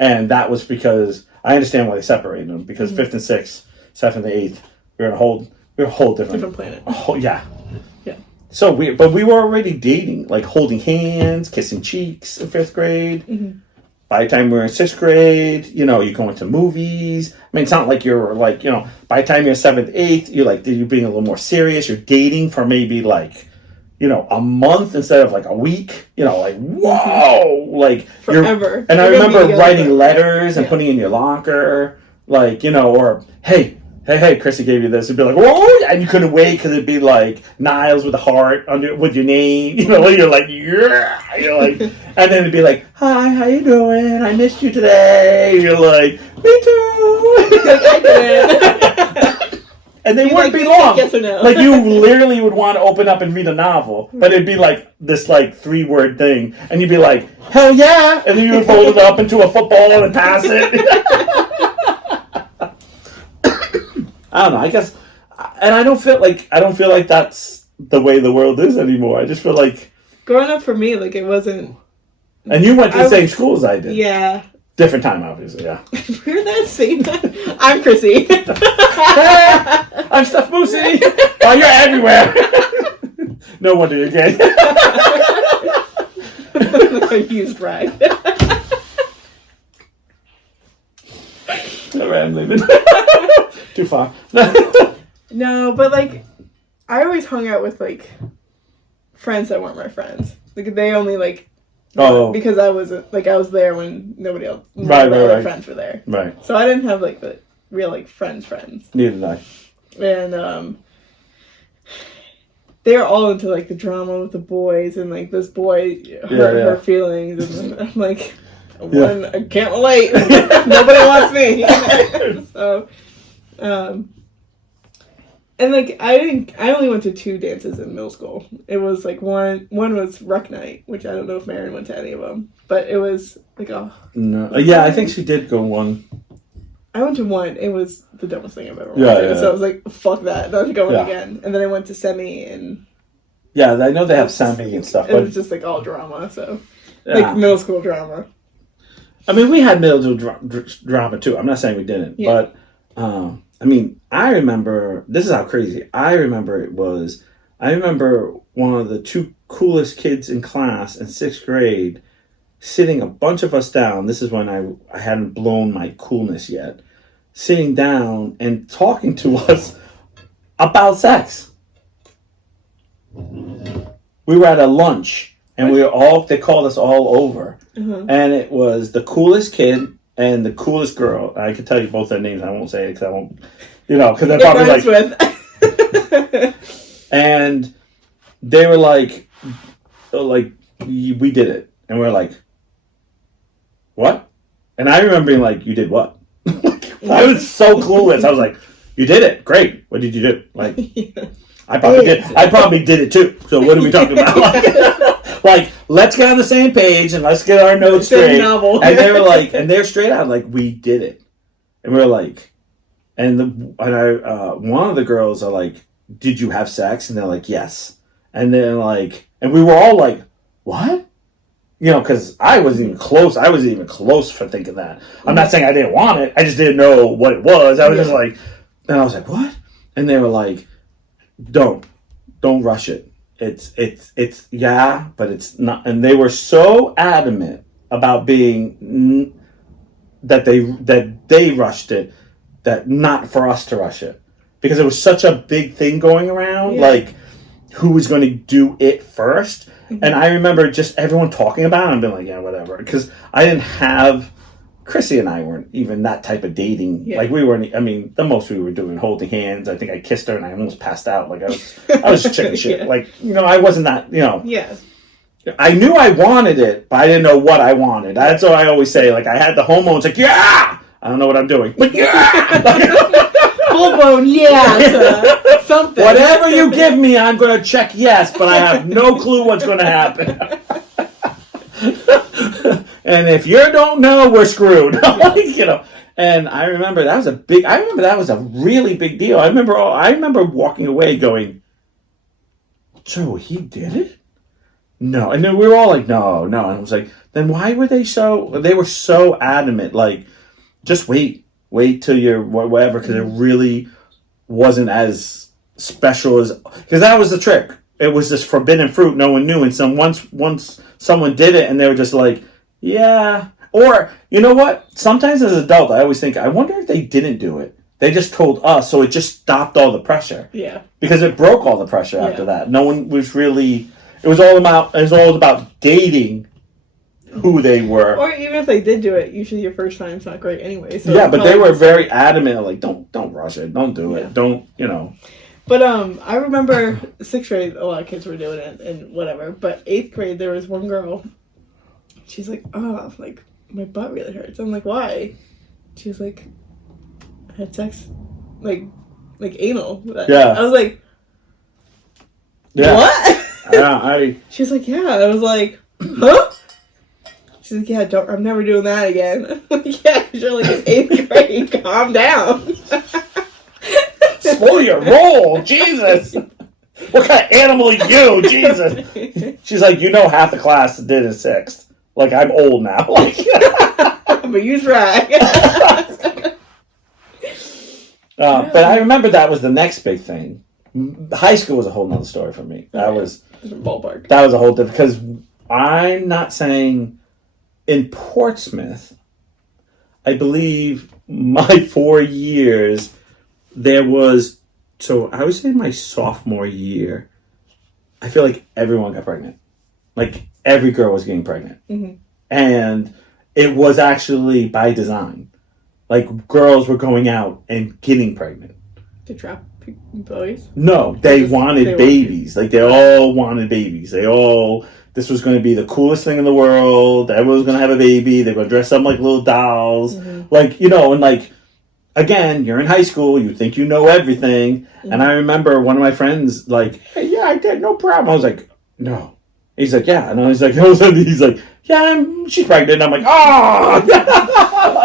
And that was because I understand why they separated them. Because 5th and 6th, 7th and 8th, we were a whole different planet. Yeah. So weird. But we were already dating, like holding hands, kissing cheeks in 5th grade. Mm-hmm. by the time we're in 6th grade, you know, you're going to movies. I mean, it's not like you're like, you know, by the time you're 7th, 8th, you're being a little more serious. You're dating for maybe like, you know, a month instead of like a week. You know, like, whoa, like forever. And I remember writing letters and putting in your locker, like, you know, or hey, Chrissy gave you this. It'd be like, whoa, and you couldn't wait because it'd be like Niles with a heart with your name. You know, you're like, yeah, you're like, and then it'd be like, hi, how you doing? I missed you today. You're like, me too. I did. And they wouldn't be long. Yes or no? Like you literally would want to open up and read a novel, but it'd be like this like 3-word thing, and you'd be like, hell yeah, and then you would fold it up into a football and pass it. I don't know. I guess, and I don't feel like that's the way the world is anymore. I just feel like growing up for me, like it wasn't. And you went to the same school as I did. Yeah. Different time, obviously. Yeah. We're that same time. I'm Chrissy. Hey, I'm Steph Moosey. Oh, you're everywhere. No wonder you're gay. I used rag. Alright, I'm leaving. Too far. No, but like, I always hung out with like friends that weren't my friends. Like they only like, because I was there when nobody else, other friends were there. Right. So I didn't have like the real like friends. Neither did I. And they were all into like the drama with the boys, and like this boy hurt her feelings, and I'm like, I can't relate. Nobody wants me. So, and like I only went to 2 dances in middle school. It was like one was rec night, which I don't know if Marion went to any of them, but it was like no. Yeah, I think she did go one. I went to one. It was the dumbest thing I've ever went to. So I was like, fuck that, not going again. And then I went to semi, and I know they have semi and stuff. It was just like all drama. So like middle school drama. I mean, we had middle school drama too. I'm not saying we didn't, but I mean, I remember, this is how crazy, I remember one of the 2 coolest kids in class in 6th grade sitting a bunch of us down. This is when I hadn't blown my coolness yet. Sitting down and talking to us about sex. We were at a lunch and they called us all over. Mm-hmm. And it was the coolest kid and the coolest girl. I can tell you both their names. I won't say it because I won't, because they're probably like. And they were like, we did it. And we're like, what? And I remember being like, you did what? I was so clueless. I was like, you did it. Great. What did you do? Like, I probably did it too. So what are we talking about? Like, let's get on the same page and let's get our notes straight. And they were like, and they're straight out like, we did it. And we were like, one of the girls are like, did you have sex? And they're like, yes. And then like, and we were all like, what? Because I wasn't even close. I wasn't even close for thinking that. I'm not saying I didn't want it. I just didn't know what it was. I was just like, and I was like, what? And they were like, don't rush it. It's but it's not. And they were so adamant about being that they rushed it, that not for us to rush it, because it was such a big thing going around. Like, who was going to do it first? Mm-hmm. And I remember just everyone talking about it and being like, yeah, whatever. Because I didn't have, Chrissy and I weren't even that type of dating. Yeah. Like, we weren't, I mean, the most we were doing, holding hands. I think I kissed her and I almost passed out. Like, I was just chicken shit. Like, I wasn't that, Yeah. I knew I wanted it, but I didn't know what I wanted. That's what I always say. Like, I had the hormones, like, yeah! I don't know what I'm doing. But yeah! Full blown, yeah. Something. Whatever you give me, I'm going to check yes, but I have no clue what's going to happen. And if you don't know, we're screwed. And I remember that was a really big deal. I remember walking away going, so he did it? No. And then we were all like, no. And I was like, then why were they were so adamant, like, just wait till you're whatever, because it really wasn't as special as, because that was the trick. It was this forbidden fruit no one knew, and once someone did it and they were just like, yeah, Or, you know what? Sometimes as an adult, I always think, I wonder if they didn't do it. They just told us, so it just stopped all the pressure. Yeah. Because it broke all the pressure after that. No one was really... It was all about dating who they were. Or even if they did do it, usually your first time's not great anyway. So yeah, but they were very adamant, like, don't rush it. Don't do it. Don't, But I remember 6th grade, a lot of kids were doing it and whatever. But 8th grade, there was one girl. She's like, oh, like, my butt really hurts. I'm like, why? She was like, I had sex, like anal. Yeah. I was like, yeah. What? Yeah, She was like, yeah. I was like, huh? She's like, yeah, I'm never doing that again. I'm like, yeah, because you're like in 8th grade. Calm down. Slow your roll, Jesus. What kind of animal are you, Jesus? She's like, half the class did in 6th. Like, I'm old now. Like, but you tried. But I remember that was the next big thing. High school was a whole nother story for me. That was ballpark. That was a whole different, because I'm not saying in Portsmouth, I believe my 4 years, there was, so I would say my sophomore year, I feel like everyone got pregnant. Like, every girl was getting pregnant. Mm-hmm. And it was actually by design. Like, girls were going out and getting pregnant. To trap boys? No, they wanted babies. Like, they all wanted babies. This was going to be the coolest thing in the world. Everyone was going to have a baby. They were going to dress up like little dolls. Mm-hmm. Like, and like, again, you're in high school. You think you know everything. Mm-hmm. And I remember one of my friends, like, hey, yeah, I did. No problem. I was like, no. He's like, yeah. And I was like, he's like, yeah, she's pregnant. And I'm like, oh!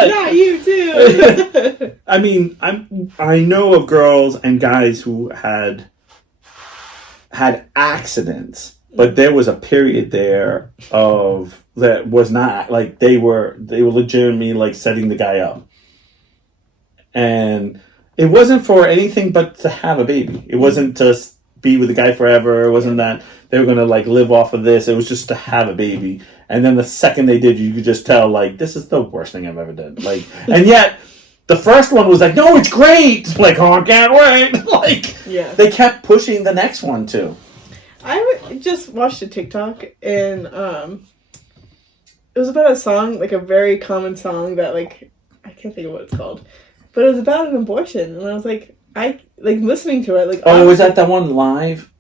Yeah, you too. I mean, I know of girls and guys who had accidents, but there was a period there of that was not like they were legitimately like setting the guy up, and it wasn't for anything but to have a baby. It wasn't to be with the guy forever. It wasn't that they were going to like live off of this. It was just to have a baby. And then the second they did, you could just tell, like, this is the worst thing I've ever done. Like, and yet the first one was like, no, it's great. Like, oh, I can't wait. Like, yeah. They kept pushing the next one too. I just watched a TikTok, and it was about a song, like a very common song that, like, I can't think of what it's called, but it was about an abortion, and I was like, listening to it, like, oh, was that one live?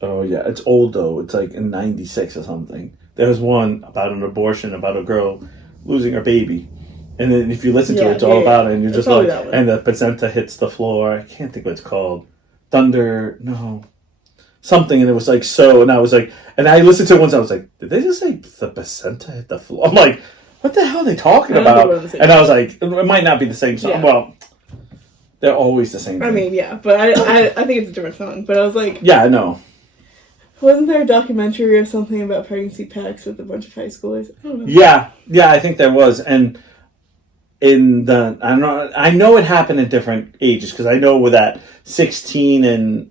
Oh yeah, it's old though. It's like in '96 or something. There was one about an abortion, about a girl losing her baby, and then if you listen to it, it's all about it, and you're just like, and the placenta hits the floor. I can't think what it's called. Something, and it was like so, and I was like, and I listened to it once. I was like, did they just say the placenta hit the floor? I'm like, what the hell are they talking about? And I was like, it might not be the same song. Yeah. Well, they're always the same thing. I mean, yeah, but I think it's a different song. But I was like, yeah, I know. Wasn't there a documentary or something about pregnancy packs with a bunch of high schoolers? I don't know. Yeah, I think there was. And I know it happened at different ages, because I know with that 16 and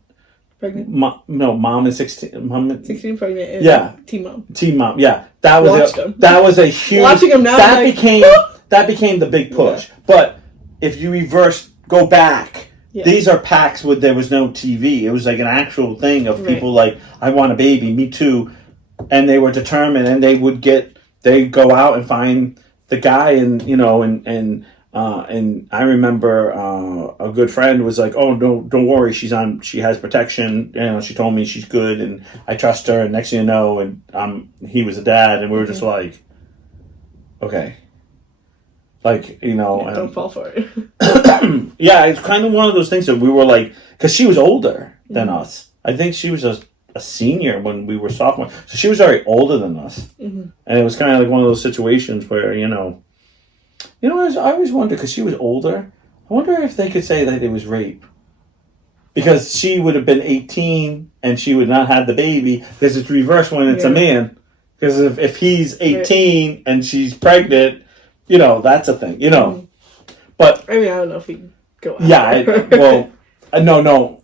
pregnant. Mom and 16. Mom 16 pregnant. And yeah, Teen Mom. Teen Mom. Yeah, that was a huge. Watching them now, that became the big push. Yeah. But if you go back. Yeah. These are packs there was no TV. It was like an actual thing of people like, I want a baby, me too. And they were determined, and they'd go out and find the guy, and and I remember a good friend was like, oh, no, don't worry, she has protection. She told me she's good, and I trust her. And next thing you know, and he was a dad, and we were just like, okay. Like, don't fall for it. Yeah, it's kind of one of those things that we were like, because she was older than us. I think she was a senior when we were sophomore, so she was already older than us. Mm-hmm. And it was kind of like one of those situations where I always wonder, because she was older. I wonder if they could say that it was rape, because she would have been 18 and she would not have the baby. There's this reverse when it's a man, because if he's 18 and she's pregnant. That's a thing, But I mean, I don't know if we go out. Yeah, no.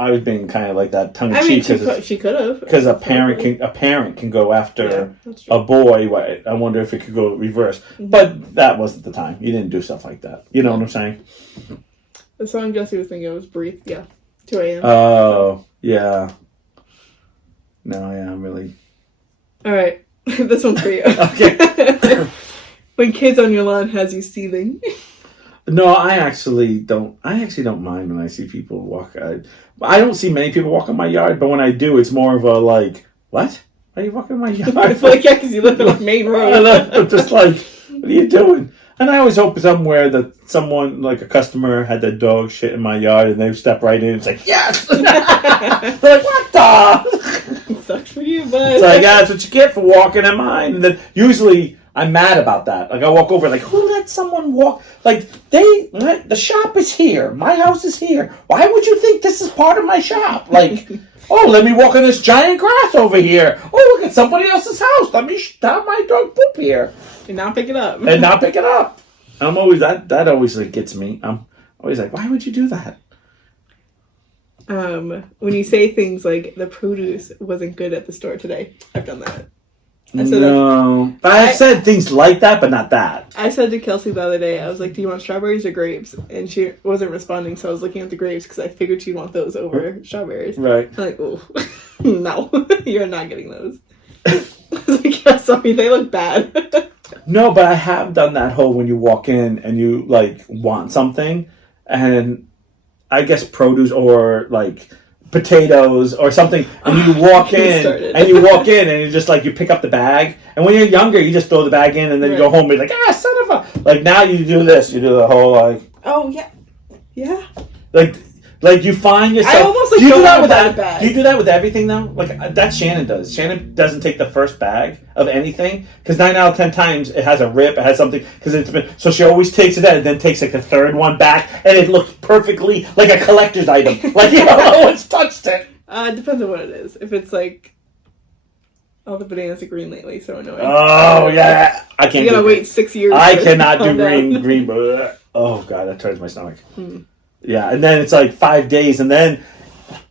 I was being kind of like that tongue in cheek. She could have. Because a parent can go after a boy. I wonder if it could go reverse. Mm-hmm. But that wasn't the time. You didn't do stuff like that. You know what I'm saying? The song Jesse was thinking was Breathe. Yeah. 2 a.m. Oh, yeah. No, yeah, really. All right. This one's for you. Okay. When kids on your lawn has you seething. No, I actually don't mind when I see people walk. I don't see many people walk in my yard, but when I do, it's more of a like, what? Are you walking in my yard? I feel like, yeah, because you live on the main road. I'm just like, what are you doing? And I always hope somewhere that someone, like a customer, had their dog shit in my yard and they step right in and it's like, yes! They're like, what the? Sucks for you, bud. It's like, yeah, that's what you get for walking in mine. And then usually I'm mad about that. Like, I walk over, like, who let someone walk? Like, the shop is here. My house is here. Why would you think this is part of my shop? Like, oh, let me walk in this giant grass over here. Oh, look at somebody else's house. Let me have my dog poop here. And not pick it up. I'm always, that always like, gets me. I'm always like, why would you do that? When you say things like, the produce wasn't good at the store today. I've done that. But I've said things like that, but not that. I said to Kelsey the other day, I was like, do you want strawberries or grapes? And she wasn't responding, so I was looking at the grapes because I figured she'd want those over strawberries. Right. I'm like, oh, no, you're not getting those. I was like, yeah, sorry, they look bad. No, but I have done that whole when you walk in and you, like, want something, and I guess produce or, like, potatoes or something, and you walk in and you just like, you pick up the bag, and when you're younger you just throw the bag in and then you go home and you're like, son of a, like, now you do this, you do the whole like, oh yeah like you find yourself. I almost like, do you do that with that bag. Do you do that with everything though? Like, that Shannon does. Shannon doesn't take the first bag of anything because 9 out of 10 times it has a rip, it has something, because it's been, so she always takes it out and then takes like the third one back, and it looks perfectly like a collector's item. Like, you know, no one's touched it. It depends on what it is. If it's like, all the bananas are green lately, so annoying. Oh yeah, I can't. You gotta wait 6 years. I cannot do green. Oh god, that turns my stomach. Yeah, and then it's like 5 days, and then,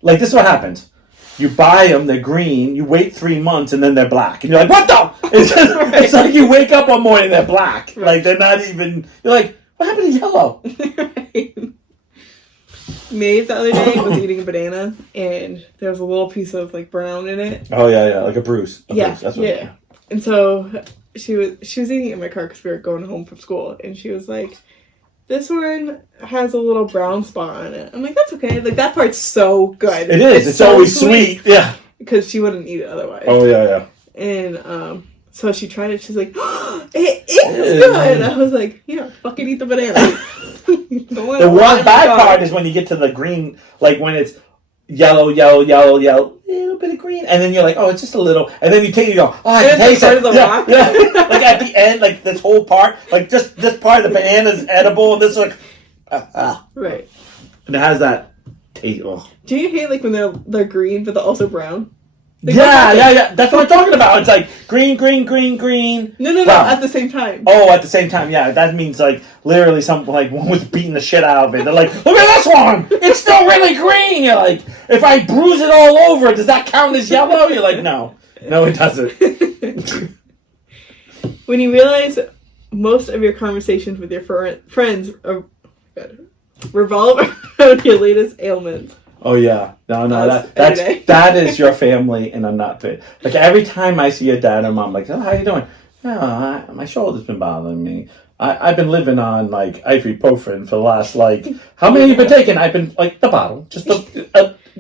like, this is what happens. You buy them, they're green, you wait 3 months, and then they're black. And you're like, what the? It's like you wake up one morning, they're black. Right. Like, they're not even, you're like, what happened to yellow? Right. Maeve the other day was eating a banana, and there was a little piece of, like, brown in it. Oh, yeah, like a bruise. Bruise. That's what And so she was eating it in my car because we were going home from school, and she was like, this one has a little brown spot on it. I'm like, that's okay. Like, that part's so good. It is. It's so always sweet. Yeah. Because she wouldn't eat it otherwise. Oh, yeah. And so she tried it. She's like, oh, it is good. I was like, yeah, fucking eat the banana. The one bad part is when you get to the green, like when it's yellow, little bit of green, and then you're like, oh, it's just a little, and then you take it, you go, oh, I can taste it. Yeah. Like at the end, like this whole part, like just this part of the banana is edible, and this like, right, and it has that taste. Oh. Do you hate like when they're green but they're also brown? Like, yeah. That's what I'm talking about. It's like green. No, at the same time. Oh, at the same time, yeah. That means like literally something like one was beating the shit out of it. They're like, look at this one. It's still really green. You're like, if I bruise it all over, does that count as yellow? You're like, no, it doesn't. When you realize most of your conversations with your friends revolve around your latest ailments. Oh yeah, no, that is your family, and I'm not fit. Like every time I see your dad and mom, like, oh, how you doing? Oh, my shoulder's been bothering me. I've been living on like ibuprofen for the last like, how many have you been taking? I've been like the bottle, just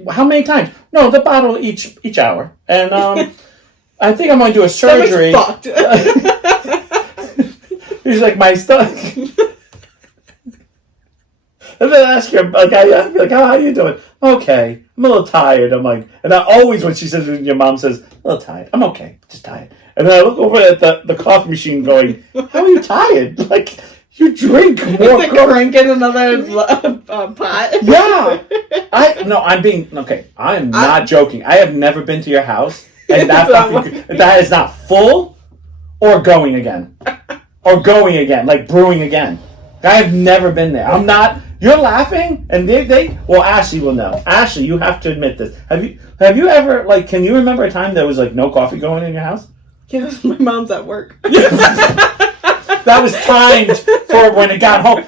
how many times? No, the bottle each hour, and I think I'm going to do a surgery. Fucked. He's like, my stomach. And then I ask her, like, I'd be like, how are you doing? Okay, I'm a little tired. I'm like, and I always, when your mom says, a little tired, I'm okay, just tired. And then I look over at the coffee machine going, how are you tired? Like, you drink more. It's like drinking another pot. Yeah. I'm not joking. I have never been to your house, and that is not full or going again. Like brewing again. I have never been there. I'm not you're laughing, and well, Ashley will know. Ashley, you have to admit this. Have you ever, like, can you remember a time there was, like, no coffee going in your house? Yes, my mom's at work. That was timed for when it got home.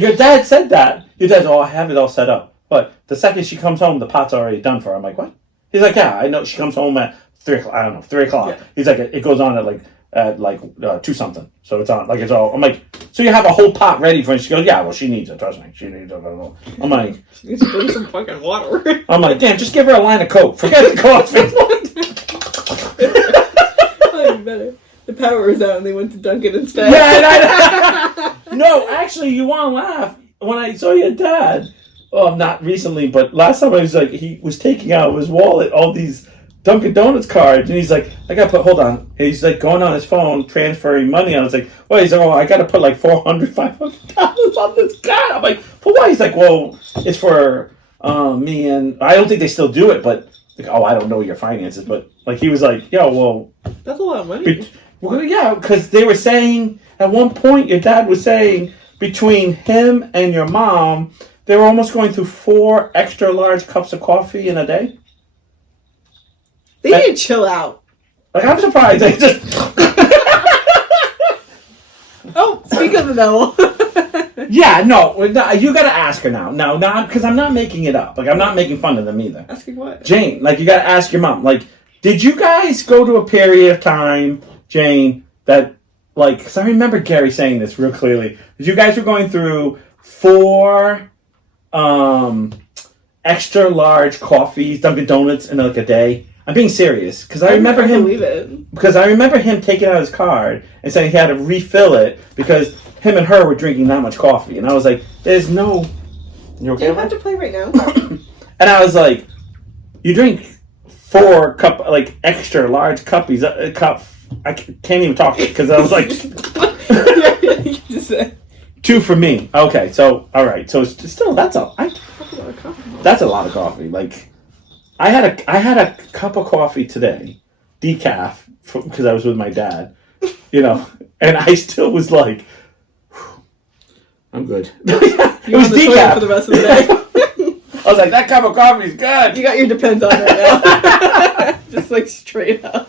Your dad said that. Your dad's, I have it all set up. But the second she comes home, the pot's already done for her. I'm like, what? He's like, yeah, I know. She comes home at 3 o'clock. I don't know, 3 o'clock. Yeah. He's like, it goes on at 2 something. So it's on, like, it's all. I'm like, so you have a whole pot ready for her? She goes, yeah, well, she needs it. Trust me. She needs it. I'm like, she needs to drink some fucking water. I'm like, damn, just give her a line of Coke. Forget the coffee. Oh, better. The power was out and they went to Dunkin' instead. Yeah, no, actually, you want to laugh. When I saw your dad, not recently, but last time I was like, he was taking out of his wallet all these Dunkin' Donuts cards, and he's like, hold on. And he's like going on his phone, transferring money. I was like, well, he's like, I got to put like $400, $500 on this card. I'm like, for what? He's like, well, it's for me, and I don't think they still do it, but like, I don't know your finances, but like he was like, that's a lot of money. Well, yeah, because they were saying, at one point, your dad was saying, between him and your mom, they were almost going through 4 extra large cups of coffee in a day. They need to chill out. Like, I'm surprised. They just... Oh, speak of the devil. Yeah, no, you gotta ask her now. No, because I'm not making it up. Like, I'm not making fun of them either. Asking what? Jane, like, you gotta ask your mom. Like, did you guys go to a period of time, Jane, that, like, because I remember Gary saying this real clearly. You guys were going through 4 extra large coffees, Dunkin' Donuts, in like a day. I'm being serious because I remember him. Believe it. Because I remember him taking out his card and saying he had to refill it because him and her were drinking that much coffee, and I was like, "There's no." You okay? You have to play right now. And I was like, "You drink 4 extra large cuppies, cup." I can't even talk because I was like, 2 for me. Okay, so all right, so it's still that's a lot of coffee. That's a lot of coffee. Like, I had a cup of coffee today, decaf, because I was with my dad, and I still was like, I'm good. It was decaf for the rest of the day. I was like, that cup of coffee is good. You got your Depends on right now. Just like straight up.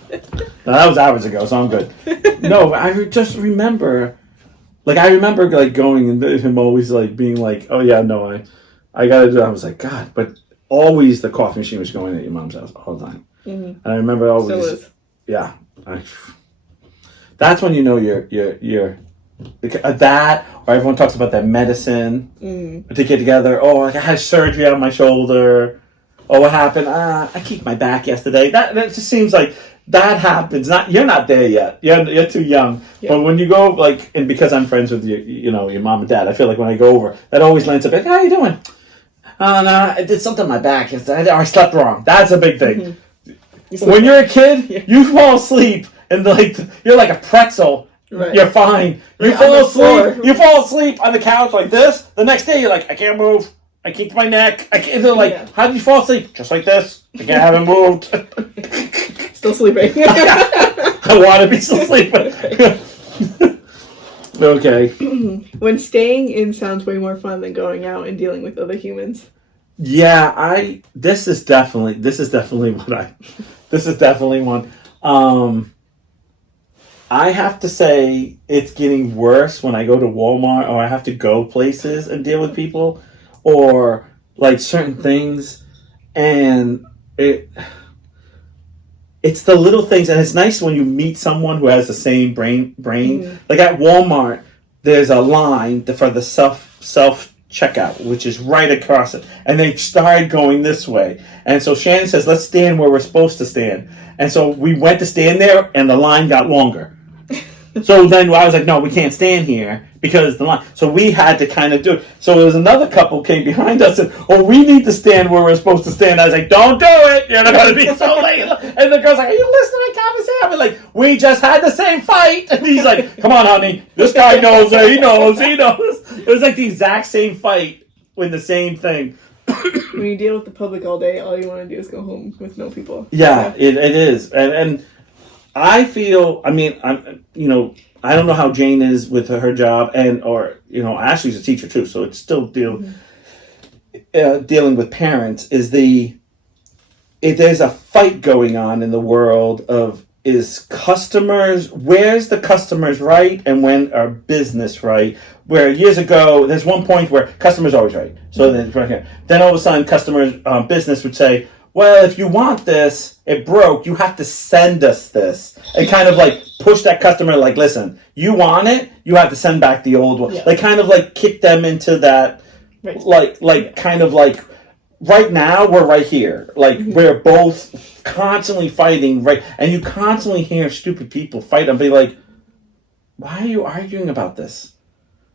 No, that was hours ago, so I'm good. No, I just remember, like going and him always like being like, oh yeah, no, I gotta do it. I was like, God, but always the coffee machine was going at your mom's house all the time. Mm-hmm. And I remember always, that's when you know you're that, or everyone talks about that medicine to get together. Oh, I had surgery on my shoulder. Oh, what happened? I kicked my back yesterday. That just seems like that happens. You're not there yet. You're too young. Yeah. But when you go, and because I'm friends with your mom and dad, I feel like when I go over, that always lands up like, how you doing? No, I did something on my back yesterday. I slept wrong. That's a big thing. Mm-hmm. When you're a kid, you fall asleep and you're like a pretzel. Right. You're fine. You fall asleep. You fall asleep on the couch like this. The next day, you're like, I can't move. I kicked my neck. They're like, how did you fall asleep? Just like this. I haven't moved. Still sleeping. I want to be still sleeping. Okay. When staying in sounds way more fun than going out and dealing with other humans. Yeah, this is definitely one. I have to say it's getting worse when I go to Walmart or I have to go places and deal with people or like certain things, and it's the little things, and it's nice when you meet someone who has the same brain. Mm-hmm. Like at Walmart, there's a line for the self checkout, which is right across it, and they started going this way, and so Shannon says, let's stand where we're supposed to stand, and so we went to stand there, and the line got longer. So then I was like, no, we can't stand here because the line. So we had to kind of do it. So there was another couple came behind us and, we need to stand where we're supposed to stand. I was like, don't do it. You're not going to be so late. And the girl's like, are you listening to conversation? I'm like, we just had the same fight. And he's like, come on, honey. This guy knows it. He knows. It was like the exact same fight with the same thing. When you deal with the public all day, all you want to do is go home with no people. Yeah, it is. And I feel. I mean, I don't know how Jane is with her job, or Ashley's a teacher too, so it's still dealing with parents. There's a fight going on in the world of where's the customers right and when are business right? Where years ago, there's one point where customers always right. So then all of a sudden, customers business would say, well, if you want this, it broke, you have to send us this. And kind of like push that customer, like, listen, you want it, you have to send back the old one. Yeah. Like kind of like kick them into that, right. Kind of like, right now we're right here. Like we're both constantly fighting, right? And you constantly hear stupid people fight and be like, why are you arguing about this?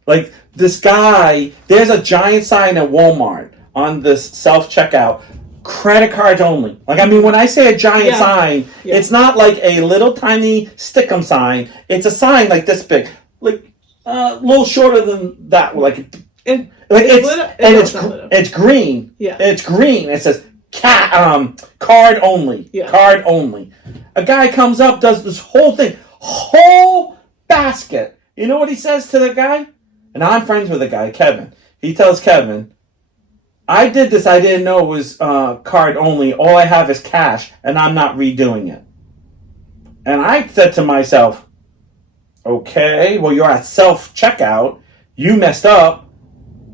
Like this guy, there's a giant sign at Walmart on this self-checkout, credit cards only. Like, I mean, when I say a giant sign, it's not like a little tiny stickum sign. It's a sign like this big, like a little shorter than that. It's green. Yeah, it's green. It says card only. Yeah. Card only. A guy comes up, does this whole thing, whole basket. You know what he says to the guy? And I'm friends with the guy, Kevin. He tells Kevin, I did this. I didn't know it was card only. All I have is cash, and I'm not redoing it. And I said to myself, okay, well, you're at self-checkout. You messed up.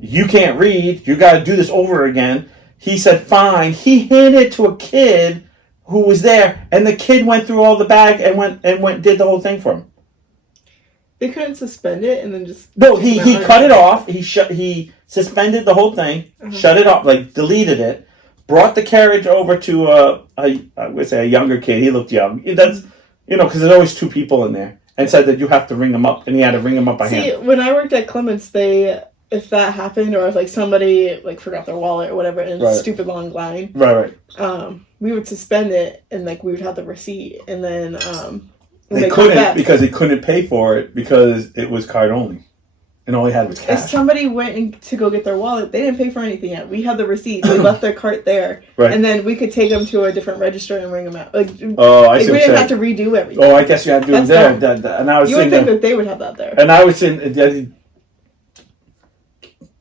You can't read. You got to do this over again. He said, fine. He handed it to a kid who was there, and the kid went through all the bag and did the whole thing for him. They couldn't suspend it and then just... No, he cut it off. He suspended the whole thing, shut it off, like deleted it, brought the carriage over to I would say a younger kid. He looked young. That's, because there's always two people in there, and said that you have to ring him up, and he had to ring him up by hand. See, when I worked at Clements, if that happened, or if like somebody like forgot their wallet or whatever in a stupid long line, right, we would suspend it, and like we would have the receipt, and then they couldn't because they couldn't pay for it because it was card only, and all he had was cash. If somebody went to go get their wallet, they didn't pay for anything yet. We had the receipt. They left their cart there, and then we could take them to a different register and ring them out. Like, I see. We didn't have to redo everything. Oh, I guess you had to do it there. And I was you would think that they would have that there. And I was saying,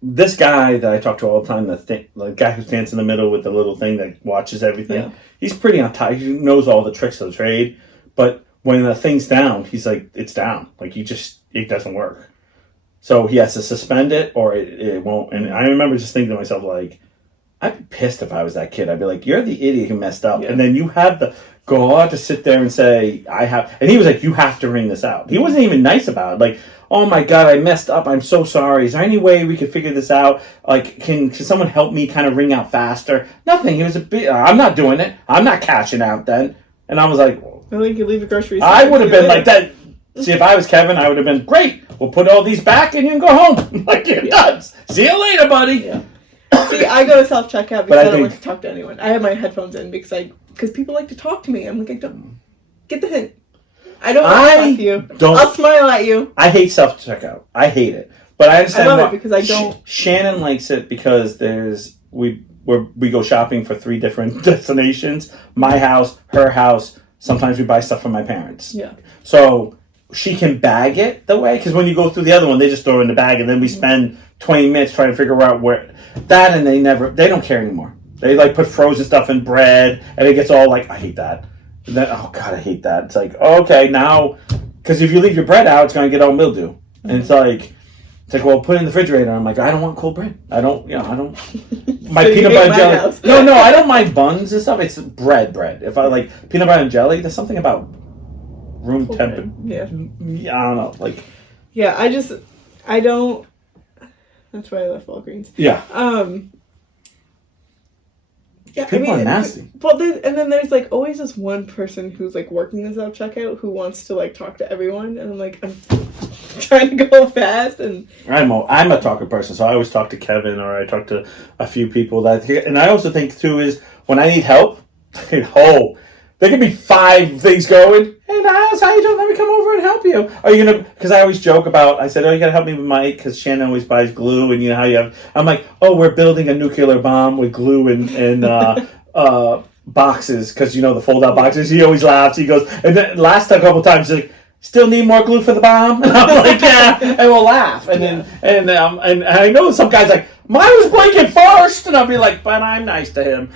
this guy that I talk to all the time, the guy who stands in the middle with the little thing that watches everything, he's pretty on top. He knows all the tricks of the trade, but when the thing's down, he's like, it's down. Like, it doesn't work. So he has to suspend it or it won't. And I remember just thinking to myself, like, I'd be pissed if I was that kid. I'd be like, you're the idiot who messed up. Yeah. And then you have the go to sit there and say, and he was like, you have to ring this out. He wasn't even nice about it. Like, oh my God, I messed up. I'm so sorry. Is there any way we could figure this out? Like, can someone help me kind of ring out faster? Nothing. He was I'm not doing it. I'm not cashing out then. And I was like, I think you leave the groceries. I would have been like that. See, if I was Kevin, I would have been, great. We'll put all these back and you can go home. Like, you're nuts. See you later, buddy. Yeah. See, I go to self-checkout because I don't like to talk to anyone. I have my headphones in because people like to talk to me. I'm like, I don't get the hint. I don't want to talk to you. I'll smile at you. I hate self-checkout. I hate it. But I understand I love it because I don't. Shannon likes it because we go shopping for 3 different destinations. My house, her house. Sometimes we buy stuff from my parents. Yeah. So she can bag it the way, because when you go through the other one, they just throw it in the bag, and then we spend 20 minutes trying to figure out where that, and they don't care anymore. They like put frozen stuff in bread, and it gets all like, I hate that. And then, oh God, I hate that. It's like, okay, now, because if you leave your bread out, it's going to get all mildew. And it's like, well, put it in the refrigerator. I'm like, I don't want cold bread. I don't. My so peanut butter and jelly. No, I don't mind buns and stuff. It's bread. If I like peanut butter and jelly, there's something about room temperature. Yeah, I don't know. Like, yeah, I don't. That's why I left Walgreens. Yeah. Yeah, people are nasty. Well, and then there's like always this one person who's like working the self checkout who wants to like talk to everyone, and I'm like, I'm trying to go fast, and I'm a talker person, so I always talk to Kevin or I talk to a few people and I also think too is when I need help, there can be 5 things going. Hey, Niles, how you doing? Let me come over and help you. Are you gonna? Because I always joke about. I said, you gotta help me with my, because Shannon always buys glue, and how you have. I'm like, we're building a nuclear bomb with glue and boxes, because the fold-out boxes. He always laughs. He goes, and then last a couple times he's like, still need more glue for the bomb? And I'm like, yeah, and we'll laugh. And then and I know some guys like, mine was blinking first, and I'll be like, but I'm nice to him.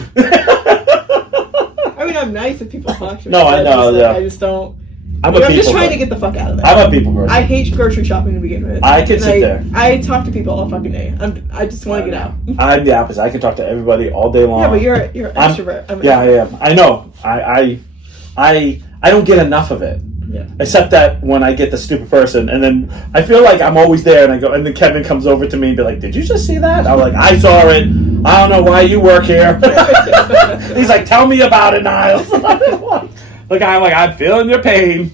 I mean, I'm nice if people talk to me. No, I know. I just don't. I'm just trying to get the fuck out of there. I'm a people person. I hate grocery shopping to begin with. I can sit there. I talk to people all fucking day. I just want to get out. I'm the opposite. I can talk to everybody all day long. Yeah, but you're an extrovert. I am. I know. I don't get enough of it. Yeah. Except that when I get the stupid person, and then I feel like I'm always there, and I go, and then Kevin comes over to me and be like, "Did you just see that?" I'm like, "I saw it. I don't know why you work here." He's like, "Tell me about it, Niles." Like I'm feeling your pain.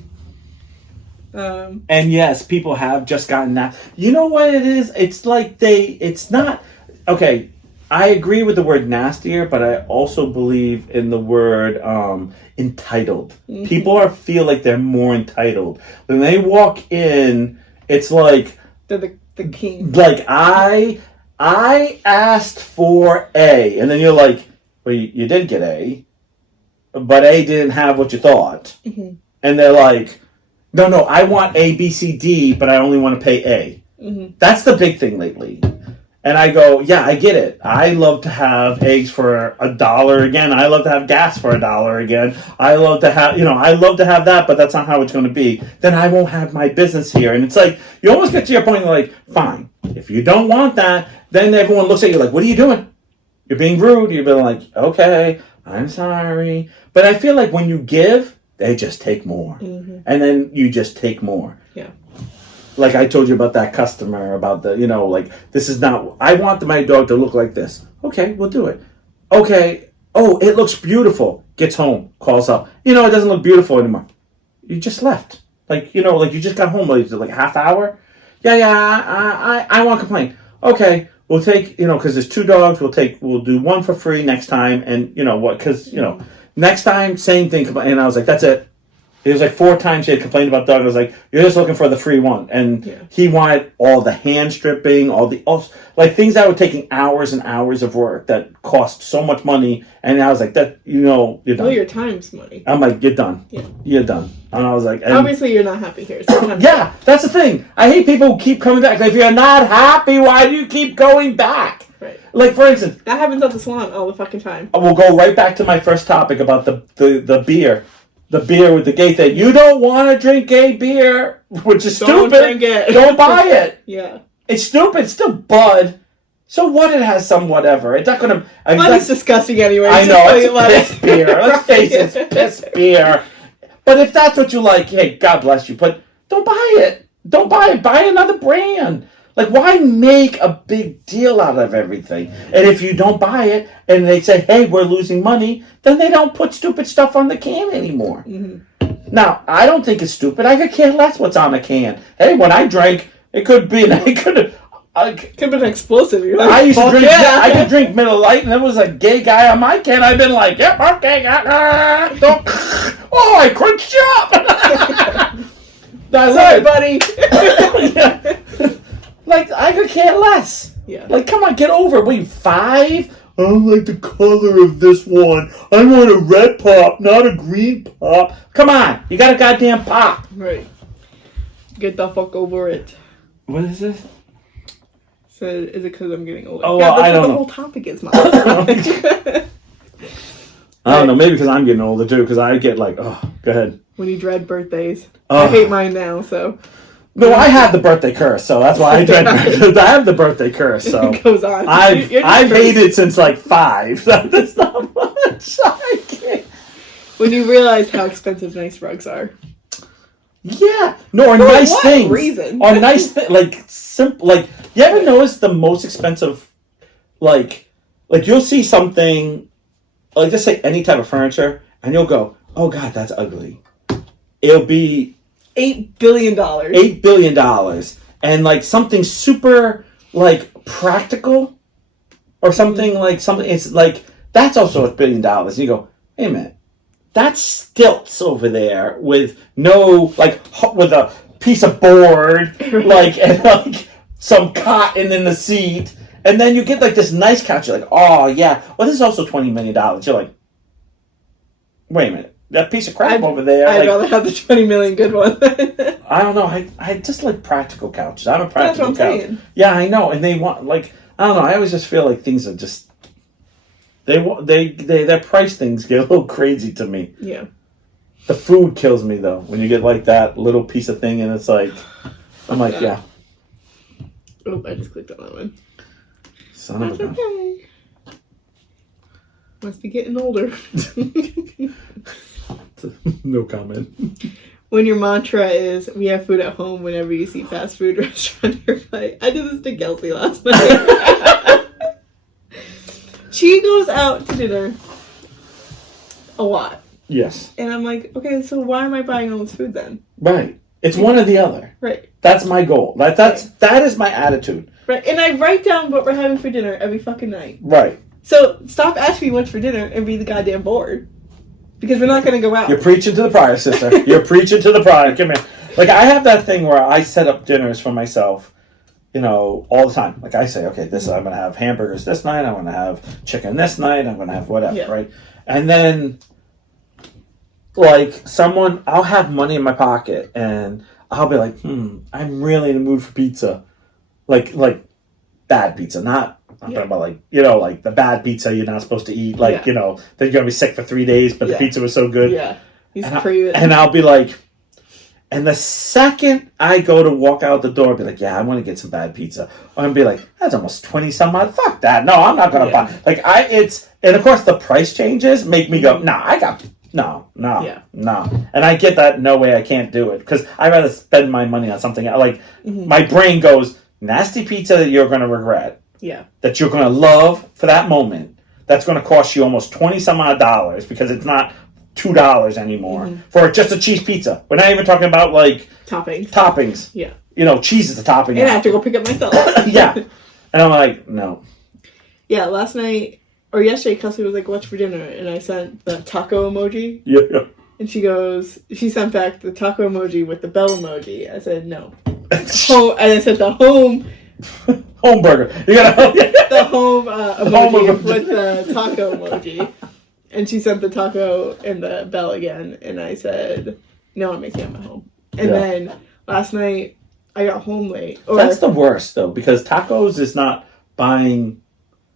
And yes, people have just gotten that. You know what it is? It's like it's not, okay, I agree with the word nastier, but I also believe in the word entitled. Mm-hmm. People feel like they're more entitled. When they walk in, it's like... They're the king. Like, I asked for A, and then you're like, well, you did get A, but A didn't have what you thought. Mm-hmm. And they're like, no, I want A, B, C, D, but I only want to pay A. Mm-hmm. That's the big thing lately. And I go, yeah, I get it. I love to have eggs for $1 again. I love to have gas for $1 again. I love to have, I love to have that, but that's not how it's going to be. Then I won't have my business here. And it's like, you almost get to your point, like, fine. If you don't want that, then everyone looks at you like, what are you doing? You're being rude. You're being like, okay, I'm sorry. But I feel like when you give, they just take more. Mm-hmm. And then you just take more. Yeah. Like I told you about that customer, about the, like, this is not, I want my dog to look like this. Okay, we'll do it. Okay, oh, it looks beautiful. Gets home, calls up. It doesn't look beautiful anymore. You just left. Like, you just got home, like a half hour. Yeah, I won't complain. Okay, we'll take, because there's 2 dogs, we'll do 1 for free next time. And because, next time, same thing. And I was like, that's it. It was like 4 times he had complained about dog. I was like, you're just looking for the free one. And he wanted all the hand stripping, like things that were taking hours and hours of work that cost so much money. And I was like, that, you're done. Well, your time's money. I'm like, you're done. Yeah. You're done. And I was like... Obviously, you're not happy here. So yeah, that's the thing. I hate people who keep coming back. If you're not happy, why do you keep going back? Right. Like, for instance... That happens at the salon all the fucking time. We'll go right back to my first topic about the beer. The beer with the gay thing. You don't want to drink gay beer, which is don't stupid. Drink it. Don't buy it. Yeah. It's stupid. It's still Bud. So what? It has some whatever. It's not going to... Bud is disgusting anyway. I know. It's piss beer. Let's face it. It's piss beer. But if that's what you like, hey, God bless you. But don't buy it. Don't buy it. Buy another brand. Like, why make a big deal out of everything? And if you don't buy it, and they say, hey, we're losing money, then they don't put stupid stuff on the can anymore. Mm-hmm. Now, I don't think it's stupid. I could care less what's on the can. Hey, when I drank, it could have been explosive. You're like, I used to drink. Yeah. I could drink Miller Lite, and there was a gay guy on my can. I've been like, yep, okay, don't. Oh, I crunched up. Sorry, buddy. Yeah. Like, I could care less. Yeah. Like, come on, get over it. Wait, 5? I don't like the color of this one. I want a red pop, not a green pop. Come on, you got a goddamn pop. Right. Get the fuck over it. What is this? So, is it because I'm getting older? Oh, well, I don't know. The whole topic is mine. I don't know. Maybe because I'm getting older, too, because I get like, oh, go ahead. When you dread birthdays. I hate mine now, so... No, I have the birthday curse, so that's why I dread. I have the birthday curse, so it goes on. I've hated since like 5. So that's not much. I can't. When you realize how expensive nice rugs are. Yeah, no, or nice what things. Reason? Or nice things, like simple. Like, you ever notice the most expensive? Like you'll see something, like just say any type of furniture, and you'll go, "Oh God, that's ugly." It'll be $8 billion. $8 billion. And like something super like practical or something like something, it's like, that's also $1 billion. And you go, hey man, that's stilts over there with no, like, with a piece of board, like, and like some cotton in the seat. And then you get like this nice couch. You're like, oh yeah, well this is also $20 million. You're like, Wait a minute. That piece of crap over there. I'd rather have the 20 million good one. I don't know. I just like practical couches. I'm a practical couch. Saying. Yeah, I know. And they want, like, I don't know. I always just feel like things are just, their price things get a little crazy to me. Yeah. The food kills me, though. When you get, like, that little piece of thing and it's like, I'm like, yeah. Oh, I just clicked on that one. Son of a gun. Okay. Must be getting older. No comment. When your mantra is, we have food at home whenever you see fast food restaurant nearby. I did this to Kelsey last night. She goes out to dinner a lot. Yes. And I'm like, okay, so why am I buying all this food then? Right. It's one or the other. Right. That's my goal. That is my attitude. Right. And I write down what we're having for dinner every fucking night. Right. So stop asking me what's for dinner and be the goddamn bored. Because we're not going to go out. You're preaching to the prior, sister. You're preaching to the prior. Come here. Like, I have that thing where I set up dinners for myself, all the time. Like, I say, okay, I'm going to have hamburgers this night. I'm going to have chicken this night. I'm going to have whatever, right? And then, like, I'll have money in my pocket, and I'll be like, I'm really in the mood for pizza. Like bad pizza, not... I'm talking about, like the bad pizza you're not supposed to eat. Like, then you're going to be sick for 3 days, but the pizza was so good. Yeah. And I'll be like, and the second I go to walk out the door, I'll be like, I want to get some bad pizza. I'm going to be like, that's almost 20 some odd. Fuck that. No, I'm not going to buy. Like, and of course the price changes make me go, no. And I get that, no way I can't do it. Because I'd rather spend my money on something. Like, my brain goes, nasty pizza that you're going to regret. Yeah. That you're going to love for that moment. That's going to cost you almost 20 some odd dollars because it's not $2 anymore for just a cheese pizza. We're not even talking about like toppings. Yeah. Cheese is the topping. And I have to go pick up myself. Yeah. And I'm like, no. Yeah, last night or yesterday, Kelsey was like, "What's for dinner?" And I sent the taco emoji. Yeah. And she sent back the taco emoji with the bell emoji. I said no. And I said the home. Home burger. You gotta the home emoji with the taco emoji. And she sent the taco and the bell again. And I said, no, I'm making them at home. And then last night, I got home late. That's the worst, though, because tacos is not buying...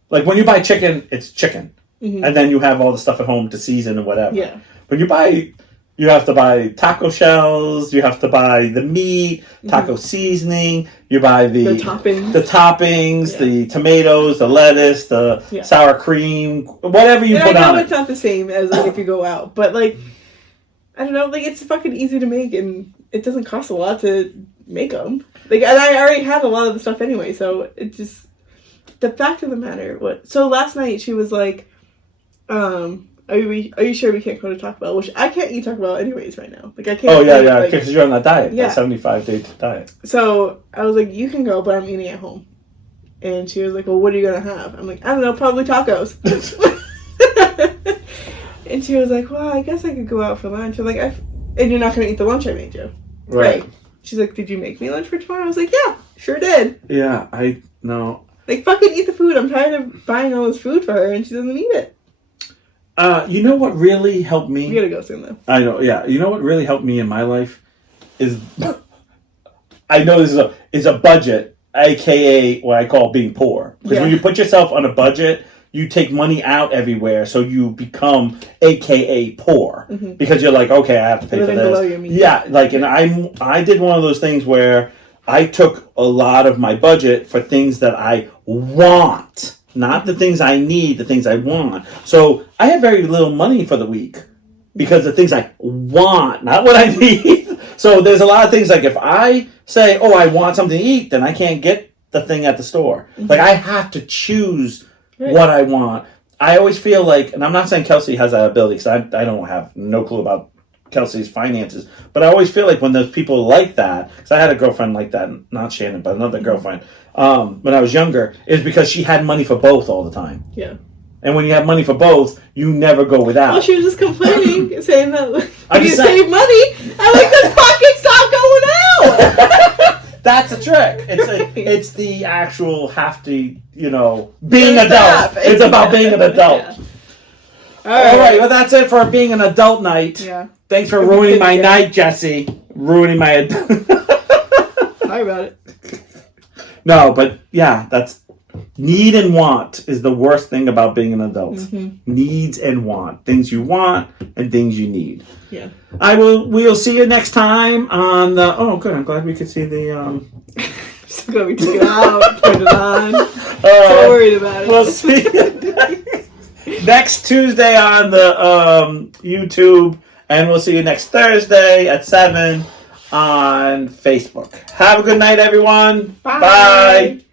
Like, when you buy chicken, it's chicken. Mm-hmm. And then you have all the stuff at home to season and whatever. Yeah. When you have to buy taco shells, you have to buy the meat, taco seasoning, you buy the toppings, the tomatoes, the lettuce, the sour cream, whatever you put on it. I know it's not the same as like if you go out, but like, I don't know, like it's fucking easy to make and it doesn't cost a lot to make them. Like, and I already had a lot of the stuff anyway, so it just, the fact of the matter, so last night she was like, are you sure we can't go to Taco Bell? Which I can't eat Taco Bell anyways right now. Like I can't. Oh yeah, because you're on that diet. Yeah. That 75-day diet. So I was like, you can go, but I'm eating at home. And she was like, well, what are you gonna have? I'm like, I don't know, probably tacos. And she was like, well, I guess I could go out for lunch. I'm like, and you're not gonna eat the lunch I made you, right? She's like, did you make me lunch for tomorrow? I was like, yeah, sure did. Yeah, I know. Like fucking eat the food. I'm tired of buying all this food for her, and she doesn't eat it. You know what really helped me? We gotta go soon, though. I know, yeah. You know what really helped me in my life is... I know this is a budget, a.k.a. what I call being poor. Because when you put yourself on a budget, you take money out everywhere, so you become a.k.a. poor. Mm-hmm. Because you're like, okay, I have to pay for this. Yeah, like, and I did one of those things where I took a lot of my budget for things that I want. Not the things I need, the things I want. So I have very little money for the week because the things I want, not what I need. So there's a lot of things like if I say, oh, I want something to eat, then I can't get the thing at the store. Mm-hmm. Like I have to choose what I want. I always feel like, and I'm not saying Kelsey has that ability because I don't have no clue about Kelsey's finances, but I always feel like when there's people like that, because I had a girlfriend like that, not Shannon, but another girlfriend, when I was younger, is because she had money for both all the time. Yeah. And when you have money for both, you never go without. Well, she was just complaining, saying that when you save money, I'm like, the pocket's not going out! That's a trick. It's the actual have to, being an adult. It's about being an adult. Yeah. All right. Well, that's it for being an adult night. Yeah. Thanks for ruining my night, Jesse. Ruining my. Sorry about it. No, but yeah, that's need and want is the worst thing about being an adult. Mm-hmm. Needs and want, things you want and things you need. Yeah. We'll see you next time on the. Oh, good. I'm glad we could see the. Just gonna be taken out. Turn it on. So worried about it. We'll see you next Tuesday on the YouTube, and we'll see you next Thursday at 7 on Facebook. Have a good night, everyone. Bye. Bye.